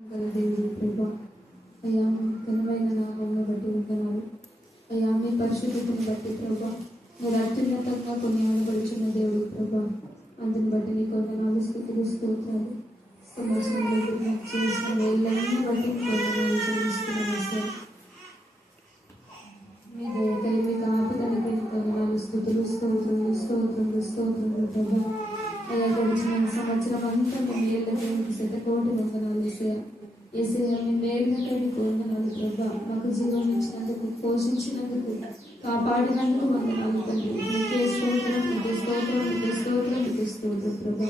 దేవుడు ప్రభా అయ్యా ఘనమైన నామమును బట్టి ఉంటున్నారు అయ్యా మీ పరిశుద్ధతను బట్టి ప్రభా మీరు అత్యున్నతంగా కొన్ని అనుభవించిన దేవుడు ప్రభా అందుని బట్టి నీ కొందనాలు స్థితులు స్తోత్రాలు సంవత్సరంలో చేసిన వేళ్ళన్నీ బట్టి కొందనాలు చెల్లిస్తున్నాను సార్. మీ దయకలి మీ కాపుదలకి కొందనాలు స్థుతులు స్తోత్రములు స్తోత్రములు స్తోత్రములు ప్రభా అయ్యా గడిచిన సంవత్సరం అంతా మీ మేళ్ళకి శతకోటి వందనాలు ఏసయ్యా మీ మేలుకడి వందనాలు ప్రభా మాకు జీవం ఇచ్చినందుకు పోషించినందుకు కాపాడినందుకు వందనాలు తండ్రి మీకే స్తోత్రం మీకే స్తోత్రం మీకే స్తోత్రం మీకే స్తోత్రం ప్రభా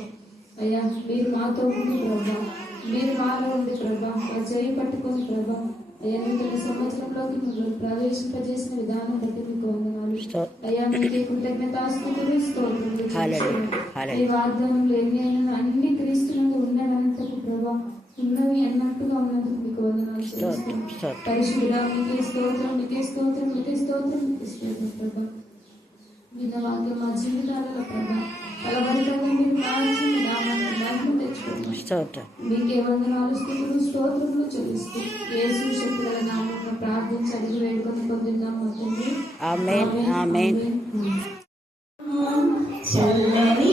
అయ్యా మీరు మాతో ఉండి ప్రభా మీరు మాలో ఉండి ప్రభా మా చేయి పట్టుకొని ప్రభా అయ్యా నూతన సంవత్సరంలోకి మిమ్మల్ని ప్రవేశింపజేసిన విధానం బట్టి మీకు వందనాలు అయ్యా మీకే కృతజ్ఞతాస్తుతులు స్తోత్రములు ఈ వాగ్దానంలో ఎన్ని అయినా అన్ని క్రీస్తునందు ఉన్నదంతకు ప్రభా ఉన్నవి అన్నట్టుగా ఉన్నందుకు మీకు వందనాలు చేస్తాం. పరిశుద్ధ మీకే స్తోత్రం మీకే స్తోత్రం మీకే స్తోత్రం మీకే స్తోత్రం ప్రభా విన్న వాక్యం మా జీవితాలలో ప్రభా ఫలభరితంగా మీరు మార్చి మీ నామాన్ని మహిమ తెచ్చుకోండి. మీకే వందనాలు స్తుతులు స్తోత్రములు చెల్లిస్తూ యేసు శక్తుల నామమున ప్రార్థించి అడిగి వేడుకొని పొందున్నాం మా తండ్రి. ఆమేన్ ఆమేన్. చల్లని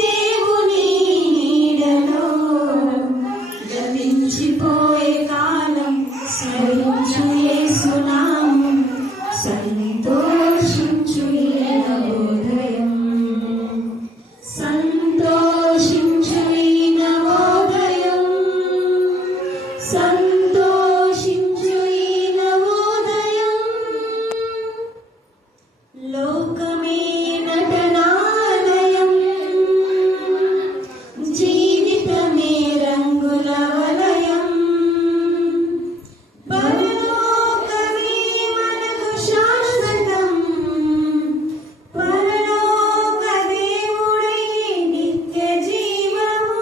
దేవుని నీడలో గతించిపోయే కాలం స్మరించు యేసు నామం సంతోషించు నవోదయం సంతోషించు నవోదయం సంతోషించు నవోదయం లోకమే నటనాలయం జీవితమే రంగుల వలయం పరలోకమే మనకు శాశ్వతం పరలోక దేవుడే నిత్య జీవము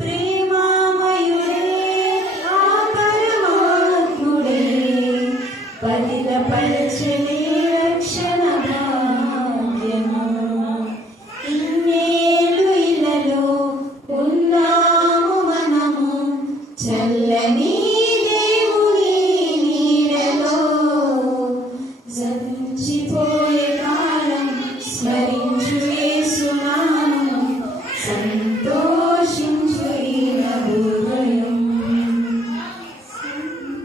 ప్రేమామయుడే ఆ పరమాత్ముడే పదిలపరచలే రక్షణ భాగ్యము ఇన్నేళ్ళు ఇలలో ఉన్నాము మనము చల్లని దేవుని నీడలో జరించిపోయే కాలం స్మరించు యేసు నామం సంతోషించు నవోదయం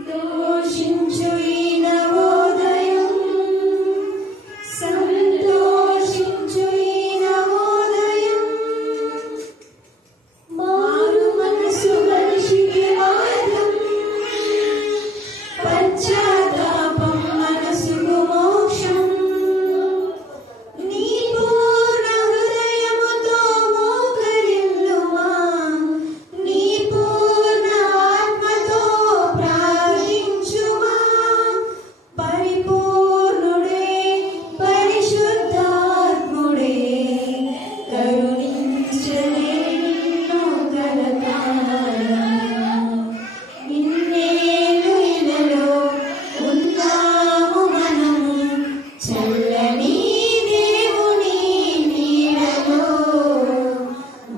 సంతోషించు నవోదయం సంతోషించు నవోదయం మారు మనసు మనిషికి మార్గం పశ్చాత్తాపం మనసుకు మోక్షం నీ పూర్ణ హృదయముతో మోకరిల్లుమా నీ పూర్ణ ఆత్మతో ప్రార్థించుమా పరిపూర్ణుడే పరిశుద్ధాత్ముడే కరుణించలే నిన్ను కలకాలం ఇన్నేళ్ళు ఇలలో ఉన్నాము మనము చల్లని దేవుని నీడలో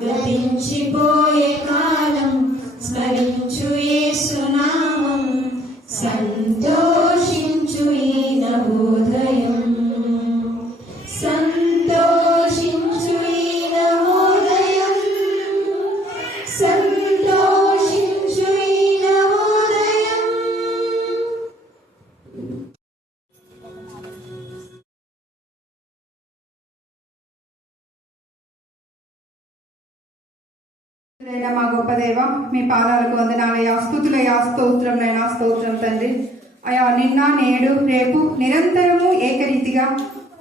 గతించిపోయే కాలం స్మరించు యేసు నామం సంతోషించు నవోదయం సంతోషించు నవోదయం సంతోషించు నవోదయం. మా గొప్ప దేవ మీ పాదాలకు వందనాలయ్యా స్తుతులయ్యా స్తోత్రంలైనా స్తోత్రం తండ్రి అయా నిన్న నేడు రేపు నిరంతరము ఏకరీతిగా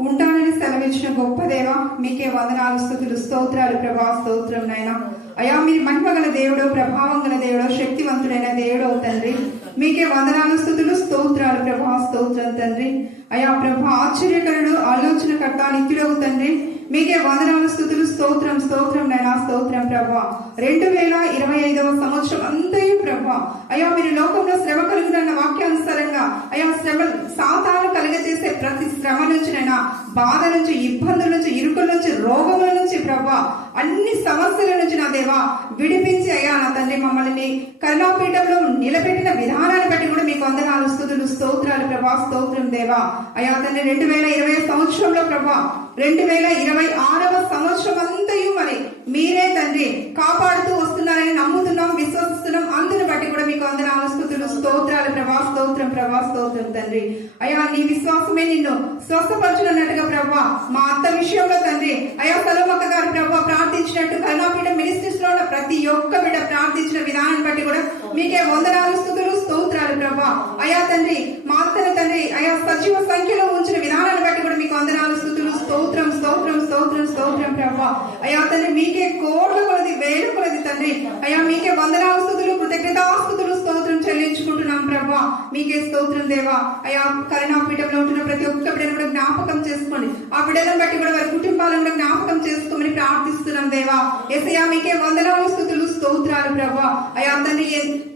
ఉంటానని సెలవిచ్చిన గొప్ప దేవ మీకే వందనాలు స్తుతులు స్తోత్రాలు ప్రభా స్తోత్రం నైనా అయా మీరు మహిమ గల దేవుడు ప్రభావం గల దేవుడు శక్తివంతుడైన దేవుడు తండ్రి మీకే వందనాలు స్తుతులు స్తోత్రాలు ప్రభా స్తోత్రం తండ్రి అయా ప్రభా ఆశ్చర్యకరుడు ఆలోచనకర్త నిత్యుడవు తండ్రి మీకే వందనాలు స్తుతులు స్తోత్రం స్తోత్రం నైనా స్తోత్రం ప్రభా 2025వ సంవత్సరం అంతయు ప్రభా అయా మీరు లోకంలో శ్రమ కలుగునన్న వాక్యానుసారంగా అయా శ్రమ సాతాను కలుగజేసే ప్రతి శ్రమ నుంచి నైనా, బాధ నుంచి, ఇబ్బందుల నుంచి, ఇరుకుల నుంచి, రోగముల నుంచి ప్రభా, అన్ని సమస్యల నుంచి నా దేవా విడిపించి అయ్యా నా తండ్రి మమ్మల్ని కరుణాపీఠంలో నిలబెట్టిన విధానాన్ని బట్టి కూడా మీకు వందనాలు, స్తుతులు, స్తోత్రాలు ప్రభా. స్తోత్రం దేవా. అయ్యా తండ్రి 2020 సంవత్సరంలో ప్రభా 2026వ సంవత్సరం అంతయు మరి మీరే తండ్రి కాపాడుతూ వస్తున్నారని నమ్ముతున్నాం, విశ్వసిస్తున్నాం. అందుని బట్టి కూడా మీకు వందనాలు, స్తుతులు, స్తోత్రాలు ప్రభా. స్తోత్రం ప్రభా. స్తోత్రం తండ్రి. అయ్యా నీ విశ్వాసమే నిన్ను స్వస్థపరచునట్టుగా ప్రభా మా అత్త విషయంలో తండ్రి అయ్యా సలోమక్క గారు ప్రభా ప్రార్థించినట్టు కరుణాపీఠ మినిస్ట్రీస్ లో ప్రతి ఒక్క బిడ్డ ప్రార్థించిన విధానాన్ని బట్టి కూడా మీకే వందనాలు, స్తుతులు, స్తోత్రాలు ప్రభా. అయ్యా తండ్రి మా అత్తని తండ్రి అయ్యా సజీవ సంఖ్యలో ఉంచిన విధానాన్ని బట్టి కూడా మీకు వందనాలు, స్తుతులు, స్తోత్రం స్తోత్రం స్తోత్రం స్తోత్రం ప్రభా. అయ్యా తండ్రి మీకే కోట్ల కొలది, వేల కొలది తండ్రి అయ్యా మీకే వందనాలు, స్తుతులు, కృతజ్ఞతాస్తుతులు, స్తోత్రం చెల్లించుకుంటున్నాం ప్రభా. మీకే స్తోత్రం దేవా. అయ్యా కరుణాపీఠంలో ఉంటున్న ప్రతి ఒక్క బిడ్డను కూడా జ్ఞాపకం చేసుకోండి. ఆ బిడ్డలను బట్టి కూడా వారి కుటుంబాలను కూడా జ్ఞాపకం చేసుకోమని ప్రార్థిస్తున్నాం దేవా. యేసయ్యా మీకే వందనాలు, స్తుతులు, స్తోత్రాలు ప్రభా. అయ్యా తండ్రి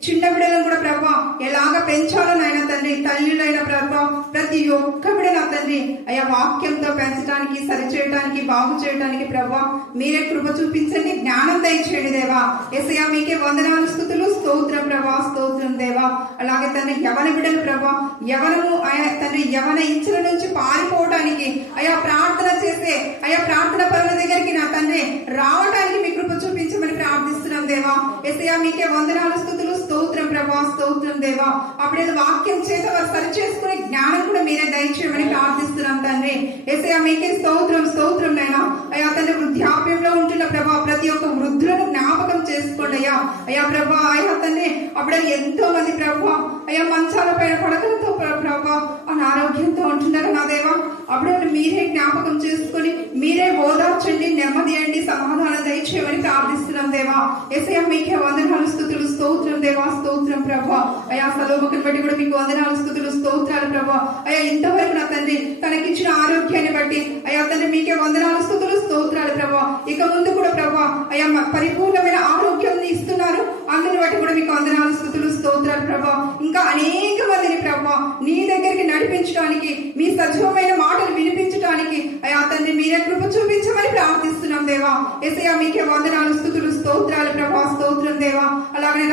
చిన్న బిడ్డలను కూడా ప్రభా ఎలాగ పెంచాలో నాయన తండ్రి, తల్లులైన ప్రభా ప్రతి ఒక్క బిడ్డ తండ్రి అయ్యా వాక్యంతో పెంచడానికి, సరిచేయడానికి, బాగు చేయడానికి ప్రభా మీరే కృప చూపించండి, జ్ఞానం దయచేయండి దేవా. యేసయ్యా మీకే వందనాలు, స్తుతులు, స్తోత్రం ప్రభా. స్తోత్రం దేవా. అలాగే తండ్రి యవన బిడ్డలు ప్రభా యవనము అయ్యా తండ్రి యవన ఇచ్చల నుంచి పారిపోవడానికి అయ్యా ప్రార్థన చేసే అయ్యా ప్రార్థన పరుల దగ్గరికి నా తండ్రి రావడానికి మీ కృప చూపించమని ప్రార్థిస్తున్నాం దేవా. యేసయ్యా మీకే వందనాలు, స్తుతులు, స్తోత్రం ప్రభా. స్తోత్రం దేవా. అప్పుడే వాక్యం చేత వారు సరి చేసుకునే జ్ఞానం కూడా మీరే దయచేయమని ప్రార్థిస్తున్నాం తండ్రి. యేసయ్యా మీకే స్తోత్రం, స్తోత్రం నైనా. అయ్యా తండ్రి వృద్ధాప్యంలో ఉంటున్న ప్రభా ప్రతి ఒక్క వృద్ధులను జ్ఞాపకం చేసుకోండి అయ్యా. అయ్యా ప్రభా అయ్యా తండ్రి అప్పుడే ఎంతో మంది ప్రభా అయ్యా మంచాల పైన పడకలతో ప్రభా అనారోగ్యంతో ఉంటున్నారు నా దేవా. అప్పుడే మీరే జ్ఞాపకం చేసుకుని మీరే ఓదార్చండి, నెమ్మది అండి, సమాధానం దయచేయమని ప్రార్థిస్తున్నాం దేవా. యేసయ్యా మీకే వందనాలు, స్తుతులు, స్తోత్రం దేవా. స్తోత్రం ప్రభా. అయ్యా సలోమకుని బట్టి కూడా మీకు వందనాలు, స్తుతులు, స్తోత్రాలు ప్రభా. అయ్యా ఇంతవరకు నా తండ్రి తనకిచ్చిన ఆరోగ్యాన్ని బట్టి అయ్యా తండ్రి మీకే వందనాలు, స్తుతులు, స్తోత్రాలు ప్రభా. ఇక ముందు కూడా ప్రభా అయ్యా పరిపూర్ణమైన ఆరోగ్యం ఇస్తున్నారు, అందుని బట్టి కూడా మీకు వందనాలు, స్తుతులు, స్తోత్రాలు ప్రభా. ఇంకా అనేక మందిని ప్రభా నీ దగ్గరికి నడిపించడానికి, మీ సజీవమైన మాటలు వినిపించడానికి అయ్యా తండ్రి మీరే కృప చూపించమని ప్రార్థిస్తున్నాం దేవా. యేసయ్యా మీకే వందనాలు, స్తుతులు, స్తోత్రాలు ప్రభా. స్తోత్రం దేవా. అలాగే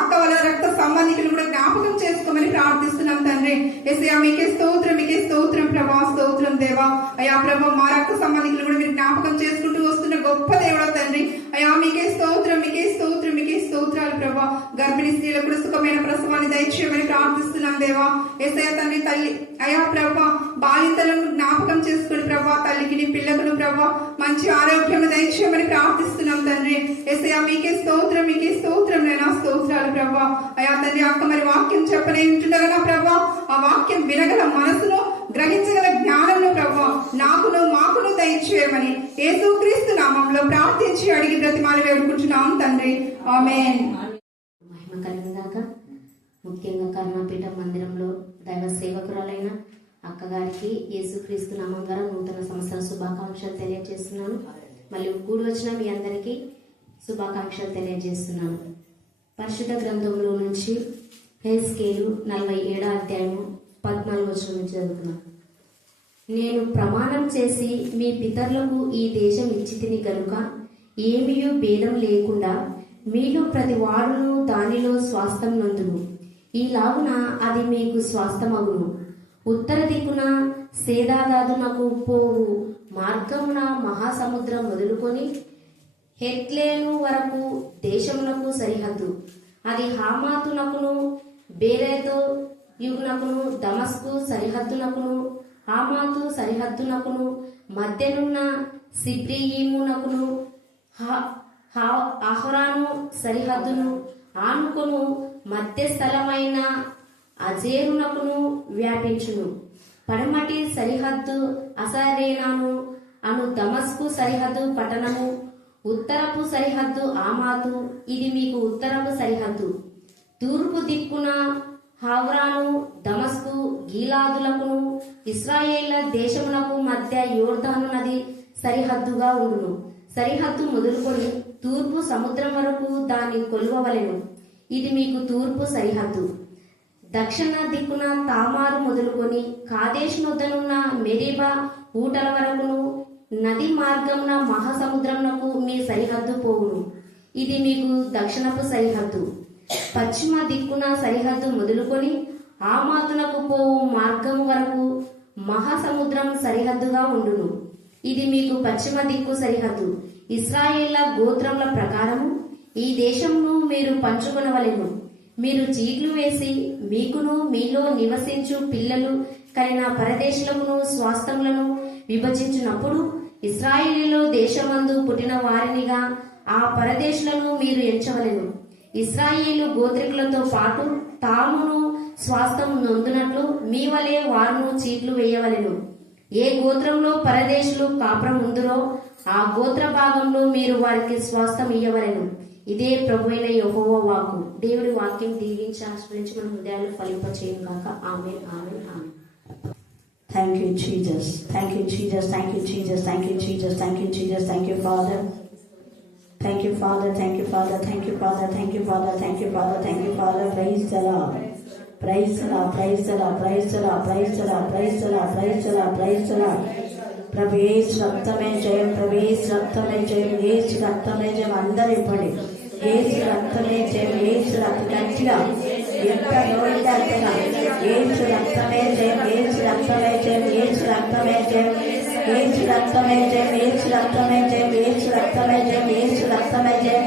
అక్క వాళ్ళ రక్త సంబంధికులు కూడా జ్ఞాపకం చేసుకోమని ప్రార్థిస్తున్నాం తండ్రి. యేసయ్యా మీకే స్తోత్రం, మీకే స్తోత్రం ప్రభా. స్తోత్రం దేవా. అయ్యా ప్రభా మా రక్త సంబంధికులు కూడా మీరు జ్ఞాపకం చేసుకుంటూ వస్తున్న గొప్ప దేవుడు తండ్రి. అయ్యా మీకే స్తోత్రం, మీకే స్తోత్రం, మీకే స్తోత్రాలు ప్రభా. గర్భిణీ స్త్రీలకు కూడా సుఖమైన ప్రసవాన్ని దయచేయమని ప్రార్థిస్తున్నాం దేవా. యేసయ్యా తండ్రి తల్లి అయ్యా ప్రభా బాలింతలను జ్ఞాపకం చేసుకోండి ప్రభా. తల్లికి పిల్లకును ప్రభా మంచి ఆరోగ్యం దయచేయమని ప్రార్థిస్తున్నాం తండ్రి. యేసయ్యా మీకే స్తోత్రం, మీకే స్తోత్రం నైనా. స్తోత్రాలు ప్రభా. అయ్యా తండ్రి అక్క మరి వాక్యం చెప్పనే ఉంటుండగా ప్రభా ఆ వాక్యం వినగల మనసును, గ్రహించగల జ్ఞానంలో ప్రభా నాకును మాకును దయచేయమని యేసుక్రీస్తు నామంలో ప్రార్థించి అడిగి బ్రతిమాలి వేడుకుంటున్నాం తండ్రి. ఆమేన్. మహిమ కలిగినాక ముఖ్యంగా కరుణాపీఠ మందిరంలో దైవ సేవకురాలైన అక్కగారికి యేసుక్రీస్తు నామం ద్వారా నూతన సంవత్సర శుభాకాంక్షలు తెలియజేస్తున్నాను. మళ్ళీ కూడి వచ్చిన మీ అందరికీ శుభాకాంక్షలు తెలియజేస్తున్నాను. పరిశుద్ధ గ్రంథంలో నుంచి హెస్కేలు 47వ అధ్యాయము 14వ వచనం నుంచి చదువుతున్నాను. నేను ప్రమాణం చేసి మీ పితరులకు ఈ దేశం ఇచ్చితిని గనుక ఏమీయూ భేదం లేకుండా మీలో ప్రతి వాడును దానిలో స్వాస్థ్యం నందును. ఈలాగున అది మీకు స్వాస్థ్యమగును. ఉత్తర దిక్కున సేదాదాదునకు పోవు మార్గమున మహాసముద్రం మొదలుకొని హెట్లేను వరకు దేశమునకు సరిహద్దు. అది హామాతునకును బేరేతో యుగునకును దమస్కు సరిహద్దునకును హామాతు సరిహద్దునకును మధ్యనున్న సిబ్రియిమునకును అహరాను సరిహద్దును ఆనుకొను మధ్య స్థలమైన అజేరునకును వ్యాపించును. పడమటి సరిహద్దు అసరేనాను అను దమస్కు సరిహద్దు పట్టణము. ఉత్తరపు సరిహద్దు ఆమాతు, ఇది మీకు ఉత్తరపు సరిహద్దు. తూర్పు దిక్కున హౌరాను దమస్కు గీలాదులకును ఇశ్రాయేళ్ల దేశమునకు మధ్య యోర్దాను నది సరిహద్దుగా ఉండును. సరిహద్దు మొదలుకొని తూర్పు సముద్రం వరకు దాన్ని కొలువవలెను. ఇది మీకు తూర్పు సరిహద్దు. దక్షిణ దిక్కున తామారు మొదలుకొని కాదేశ్ నొద్దనున్న మెరీబా ఊటల వరకును నది మార్గమున మహాసముద్రమునకు మీ సరిహద్దు పోవును. ఇది మీకు దక్షిణపు సరిహద్దు. పశ్చిమ దిక్కున సరిహద్దు మొదలుకొని ఆ మాతునకు పోవు మార్గము వరకు మహాసముద్రం సరిహద్దుగా ఉండును. ఇది మీకు పశ్చిమ దిక్కు సరిహద్దు. ఇశ్రాయేళ్ల గోత్రముల ప్రకారము ఈ దేశమును మీరు పంచుకొనవలెను. మీరు చీట్లు వేసి మీకును మీలో నివసించు పిల్లలు కనిన పరదేశులకును స్వాస్థములను విభజించినప్పుడు ఇశ్రాయేలీలో దేశమందు పుట్టిన వారినిగా ఆ పరదేశులను మీరు ఎంచవలెను. ఇశ్రాయేలు గోత్రికులతో పాటు తామును స్వాస్థము నొందునట్లు మీ వలె వారును చీట్లు వేయవలెను. ఏ గోత్రంలో పరదేశులు కాపురం ఉందురో ఆ గోత్ర భాగంలో మీరు వారికి స్వాస్థం ఇయ్యవలెను. ఇదే ప్రభువైన యెహోవా వాక్కు. దేవుడి వాక్యం దీవించి ఆశ్రయించి మన హృదయాలు ఫలింపచేయును గాక. ఆమేన్, ఆమేన్, ఆమేన్. Thank you, Jesus. Thank you, Jesus. Thank you, Jesus. Thank you, Jesus. Thank you, Jesus. Thank you, Father. Thank you, Father. Thank you, Father. Thank you, Father. Thank you, Father. Thank you, Father. Thank you, Father. Praise the Lord. Praise the Lord. Praise the Lord. Praise the Lord. Praise the Lord. Praise the Lord. Praise the Lord. Praise the Lord. ప్రభు యేసు రక్తమే జయం. ప్రభు యేసు రక్తమే జయం. యేసు రక్తమే జయం. అందరూ ఇవ్వండి. యేసు రక్తమే జయం. యేసు రక్తం గట్టిగా ఎంత నోడితే అంతగా యేసు రక్తమే జయం. యేసు రక్తమే జయం. యేసు రక్తమే జయం. యేసు రక్తమే జయం. యేసు రక్తమే జయం. యేసు రక్తమే జయం. యేసు రక్తమే జయం.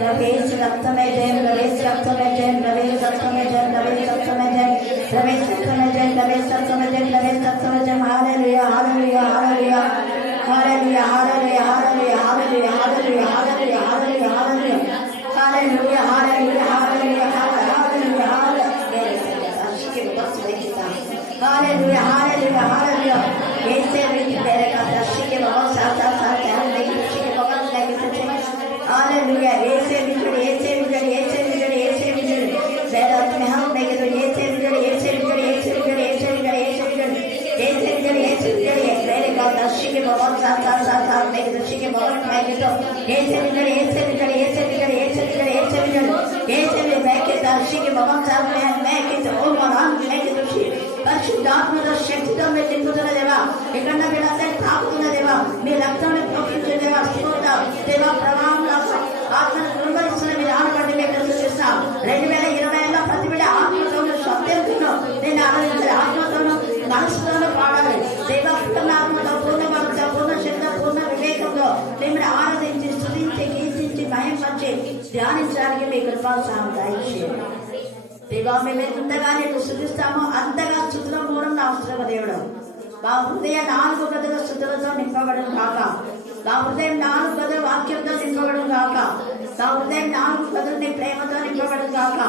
ప్రభు యేసు రక్తమే జయం. యేసు రక్తమే జయం. యేసు రక్తమే జయం. యేసు రక్తమే జయం. యేసు రక్తమే జయం. యేసు రక్తమే జయం. యేసు రక్తమే జయం. హల్లెలూయా, హల్లెలూయా, హల్లెలూయా, హల్లెలూయా, హల్లెలూయా, హల్లెలూయా, హల్లెలూయా, హల్లెలూయా, హల్లెలూయా, హల్లెలూయా, హల్లెలూయా, hallelujah, hallelujah, hallelujah, hallelujah, hallelujah, hallelujah, hallelujah. ऐसे भी तेरे का दर्शी के बहुत साथ है लेकिन दर्शी के बहुत लगे थे. Hallelujah, ऐसे भी जड़े मेरा अपने हम नहीं तो ऐसे भी जड़े मेरे का दर्शी के बहुत साथ लेकिन दर्शी के बहुत लगे तो ऐसे भी जड़े मैं के दर्शी के बहुत साथ मैं के तो और महान मैं के दर्शी పరిశుద్ధాత్మల శక్తితో మీరు నింపుతున్న దేవా. ఇక్కడ వీళ్ళందరూ తాకుతున్న దేవా. మీ రక్తాన్ని ప్రోక్షించే దేవా. స్తోత్రం దేవా. ప్రభావం ఆత్మను కురుమరిస్తున్న మీరు ఆనబడి మేము సూచిస్తాం. 2020లో ప్రతి బిడ్డ ఆత్మతోనూ శబ్దంతోనూ నేను ఆనందించాలి. ఆత్మతోనూ మనసుతోనూ పాడాలి దేవా. పూర్ణ ఆత్మతో పూర్ణ మనసుతో పూర్ణ శక్తితో పూర్ణ వివేకంతో మిమ్మల్ని ఆరాధించి స్తుతించి కీర్తించి భయపరిచి ధ్యానించడానికి మీ కృపా సహాయం దయచేయండి దేవా. మేము ఎంతగా నేను స్థుతిస్తామో అంతగా స్థుతుల మూలం నా అవసరం దేవుడు. మా హృదయ 4 గదుల స్థుతులతో నింపబడం కాక, మా హృదయం 4 గదుల వాక్యంతో నింపబడం కాక, మా హృదయం 4 గదులు నీ ప్రేమతో నింపబడం కాక,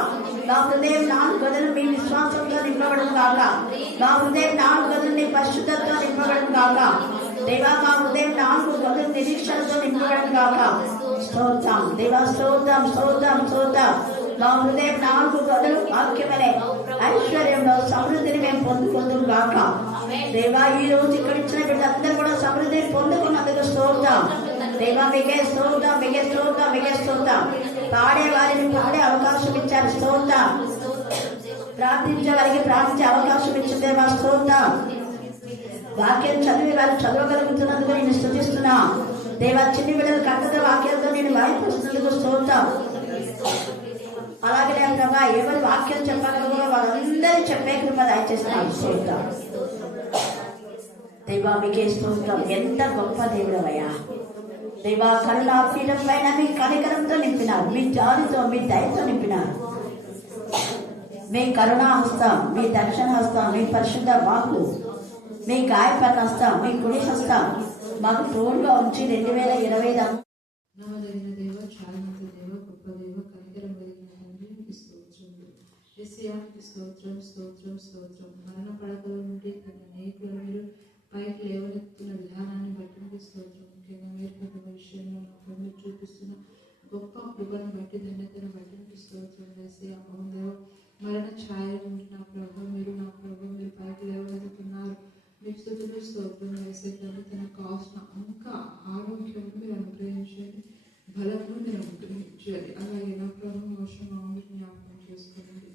మా హృదయం 4 గదులు మీ విశ్వాసంతో నింపబడం కాక, మా హృదయం 4 గదులు నీ పరిశుద్ధతతో నింపబడం కాక దేవా. మా హృదయం 4 గదులు నిరీక్షణతో నింపబడం కాక. స్తోత్రం దేవా. స్తోత్రం, స్తోత్రం, స్తోత్రం. మా హృదయం 4 గదులు వాక్యమనే ఐశ్వర్యంలో సమృద్ధిని మేము పొందుకుందాం గాక దేవా. ఈ రోజు ఇక్కడ ఇచ్చిన బిడ్డలందరూ కూడా సమృద్ధిని పొందుకున్నందుకు స్తోత్రం దేవా. మీకే స్తోత్రం, మీకే స్తోత్రం, మీకే స్తోత్రం. పాడే వారిని పాడే అవకాశం ఇచ్చారు. స్తోత్రం. ప్రార్థించే వారికి ప్రార్థించే అవకాశం ఇచ్చిన దేవా. స్తోత్రం. వాక్యం చదివి వారు చదవగలుగుతున్నందుకు నేను స్తుతిస్తున్నా దేవా. చిన్ని బిడ్డలు కంటతో వాక్యాలతో నేను వాయిస్తున్నందుకు స్తోత్రం. అలాగే ప్రభా ఎవరి వాక్యం చెప్పగలరో వాళ్ళందరూ చెప్పే కృప దయచేస్తున్నాను. స్తోత్రం దేవా. మీకే స్తోత్రం. ఎంత గొప్ప దేవుడవయ్యా దేవా. కరుణా పీఠం పైన మీ కనికరంతో నింపినారు, మీ జాలితో మీ దయతో నింపినారు. మీ కరుణా హస్తం, మీ దక్షిణ హస్తం, మీ పరిశుద్ధ వాక్కు, మీ గాయపడిన హస్తం, మీ కుడి హస్తం మాకు తోడుగా ఉంచి 2020 నమ్మదగిన దేవ, చాలనంత దేవ, గొప్ప దేవ, కనికరం కలిగిన తండ్రి మీకు స్తోత్రములు. యేసయ్యానికి స్తోత్రం, స్తోత్రం, స్తోత్రం. మరణ పడకల నుండి అనేకులు మీరు పైకి లేవనెత్తున్న విధానాన్ని బట్టి మీకు స్తోత్రం. ముఖ్యంగా మీరు ప్రతి విషయంలో మీరు చూపిస్తున్న గొప్ప కృపను బట్టి, ధన్యతను బట్టి మీకు స్తోత్రం. యేసయ్య అవును దేవ, మరణ ఛాయ నుండి నా ప్రభు మీరు పైకి లేవనెత్తుతున్నారు. మీకు స్తుతులు, స్తోత్రం. యేసయ్య తనకు కావాల్సిన ఇంకా ఆరోగ్యం మీరు అనుగ్రహించండి, బలము మీరు అనుగ్రహించాలి. అలాగే నా ప్రభు మోసం జ్ఞాపకం చేసుకోండి.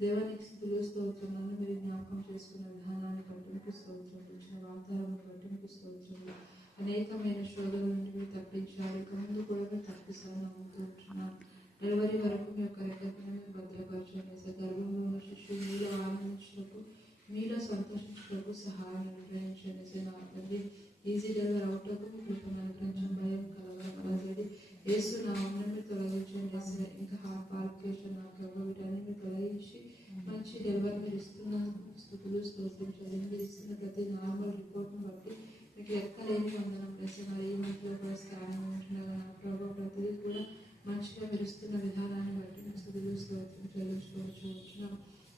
దేవానికి స్థుతులు స్తోత్రములను మీరు జ్ఞాపకం చేసుకున్న విధానాన్ని బట్టి మీకు స్తోత్రం, ఇచ్చిన వాగ్దానం బట్టి మీకు స్తోత్రములు. అనేకమైన శోధన నుండి మీరు తప్పించారు, ఇక ముందు కూడా మీరు తప్పిస్తారని నమ్ముతూ ఉంటున్నాను. డెలివరీ వరకు మీ యొక్క రెక్కలను మీరు భద్రపరచండి. గర్భంలో ఉన్న శిశువు మీలో ఆనందించుటకు, మీలో సంతోషించుటకు సహాయం అనుగ్రహించండి. నా తండ్రి ఈజీ డెలివరీ అవుటకు మీ కృపను అనుగ్రహించండి. భయం కలగడి యేసు నామమున తొలగించండి. ఇంకా హార్ట్ పాల్పిటేషన్ వీటన్ని తొలగించి మంచి డెలివరీ మీరు ఇస్తున్న స్థుతులు స్తోత్రించాలి. మీరు ఇస్తున్న ప్రతి నార్మల్ రిపోర్ట్ను బట్టి మీకు ఎక్కలేని వందనం మరి ఈ మధ్యలో కూడా స్కానింగ్ ఉంటున్నాగా ప్రభావ ప్రతిదీ కూడా మంచిగా మీరు ఇస్తున్న విధానాన్ని బట్టి మీకు స్థుతులు స్తోత్రం చెల్లించుకోవచ్చు.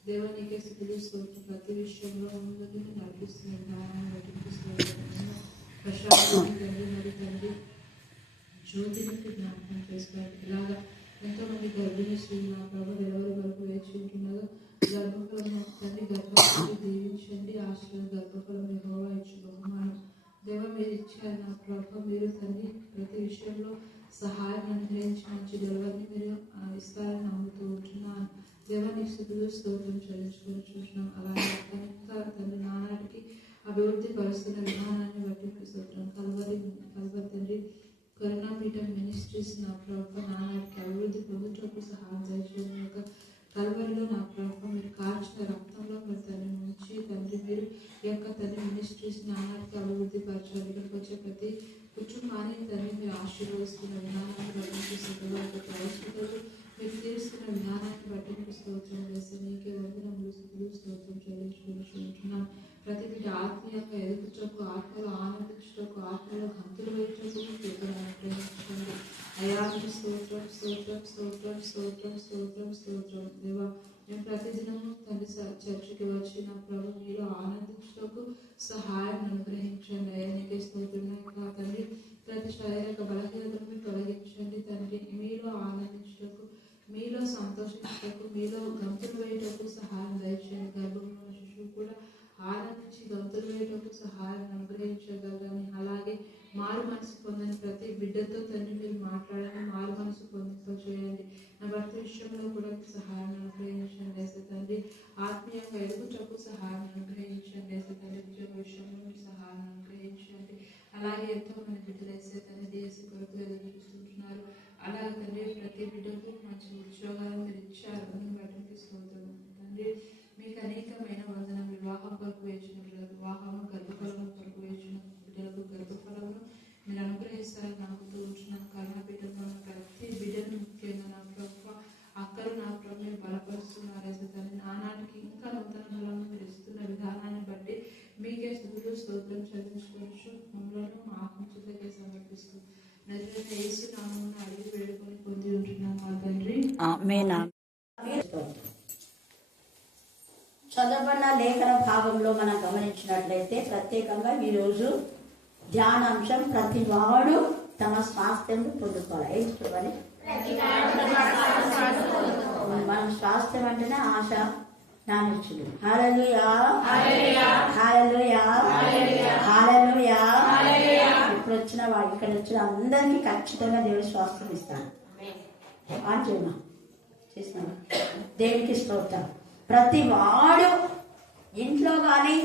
దేవానికే స్థుతులు స్తోత్రం. ప్రతి విషయంలో ముందుకు నడిపిస్తున్న విధానాన్ని బట్టి మీకు స్తోత్రం. ప్రశాంతి తండ్రి మరి తండ్రి జ్యోతిని జ్ఞాపకం చేసుకోవాలి. ఇలాగా ఎంతోమంది గర్భిణీ స్త్రీలు నా ప్రభు డెలివరీ వరకు వేచి ఉంటున్నారు. గర్భఫలం తండ్రి గర్భఫలం దీవించండి. ఆశ్రయ గర్భఫలం యెహోవా ఇచ్చు బహుమానం. దేవ మీరు ఇచ్చారు నా ప్రభు. మీరు తండ్రి ప్రతి విషయంలో సహాయం అనుగ్రహించి మంచి డెలివరీని మీరు ఇస్తారని నమ్ముతూ ఉంటున్నాను. దేవానికి స్థుతులు స్తోత్రం చెల్లించుకొని చూసినాం. అలాగే ఇంకా తండ్రి నానాటికి అభివృద్ధి పరుస్తున్న విధానాన్ని బట్టి స్తోత్రం. కల్వరి తండ్రి కరుణాపీఠం మినిస్ట్రీస్ నా ప్రభు నానాటికి అభివృద్ధి పొందుటకు సహాయం దయచేయడం. యొక్క కల్వరిలో నా ప్రభు మీరు కార్చిన రక్తంలో మీరు తండ్రి నుంచి తండ్రి మీరు ఈ యొక్క తండ్రి మినిస్ట్రీస్ నానాటికి అభివృద్ధి పరచాలి. ఇక్కడికి వచ్చే ప్రతి కుటుంబాన్ని తండ్రి మీరు ఆశీర్వదిస్తున్న విధానాన్ని బట్టి అవసరతలు మీరు తీరుస్తున్న విధానాన్ని బట్టి మీకు స్తోత్రం చేస్తే నీకే వందనములు స్థుతులు స్తోత్రం చెల్లించుకుంటున్నాను. ప్రతి బిడ్డ ఆత్మీయంగా ఎదుగుటకు, ఆత్మలో ఆనందించుటకు, ఆత్మలో గంతులు వేయటకు మీకు అనుగ్రహించండి. అయానికి స్తోత్రం స్తోత్రం స్తోత్రం స్తోత్రం స్తోత్రం స్తోత్రం. దేవా మేము ప్రతిదినము తండ్రి చర్చికి వచ్చిన ప్రభు మీలో ఆనందించుటకు సహాయం అనుగ్రహించండి. అయానికి స్తోత్రం. ఇంకా తండ్రి ప్రతి శారీరక బలహీనతను తొలగించండి తండ్రి. మీలో ఆనందించుటకు, మీలో సంతోషించుటకు, మీలో గంతులు వేయటకు సహాయం దయచేయండి. గర్భంలో శిశువు కూడా ఆనందించి గంతులు వేయటకు సహాయం అనుగ్రహించగలరని, అలాగే మారు మనసు పొందని ప్రతి బిడ్డతో తండ్రి మీరు మాట్లాడండి, మారు మనసు పొందింపచేయండి. నా భర్త విషయంలో కూడా సహాయం అనుగ్రహించండి తండ్రి. ఆత్మీయంగా ఎదుగుటకు సహాయం అనుగ్రహించండి తండ్రి. ఉద్యోగ విషయంలో మీరు సహాయం అనుగ్రహించండి. అలాగే ఎంతో మంది బిడ్డలు వేసే తండ్రి దేశం కొరకు ఎదురు చూస్తుంటున్నారు. అలాగే తండ్రి ప్రతి బిడ్డకు మంచి ఉద్యోగాలు మీరు ఇచ్చారు. అందుని బట్టి స్తోత్రం తండ్రి. మీకు అనేకమైన వందనం. వివాహం కొరకు వేసిన బిడ్డలకు వివాహము, గర్భఫలము కొరకు వేసిన బిడ్డలకు గర్భఫలమును మీరు అనుగ్రహిస్తారని నమ్ముతూ ఉంటున్నాను. కరుణాపీఠంలో ప్రతి బిడ్డను ముఖ్యంగా నా ప్రభు అక్కలు నా ప్రభు మీరు బలపరుస్తున్నారు తండ్రి. నానాటికి ఇంకా నూతన బలాలను మీరు ఇస్తున్న విధానాన్ని బట్టి మీకే స్థుతులు స్తోత్రం చెల్లించుకోవచ్చు. మమ్మల్ని మా ఆత్మచుతకే సమర్పిస్తూ నజరేయుడైన యేసు నామమున అడిగి వేడుకొని పొంది ఉంటున్నాం మా తండ్రి. చదవబడిన లేఖన భాగంలో మనం గమనించినట్లయితే ప్రత్యేకంగా ఈరోజు ధ్యానాంశం ప్రతి వాడు తమ స్వాస్థ్యం పొందుకోవాలి. ఏం చూడాలి? మనం స్వాస్థ్యం అంటేనే ఆశ జ్ఞానించుడు. హల్లెలూయా హల్లెలూయా హల్లెలూయా. ఇప్పుడు వచ్చిన వాడు ఇక్కడ వచ్చిన అందరికీ ఖచ్చితంగా దేవుడు స్వాస్థ్యం ఇస్తాడు. ఆంటీమా చేసిన దేవునికి స్తోత్రం. ప్రతి వాడు ఇంట్లో కానీ,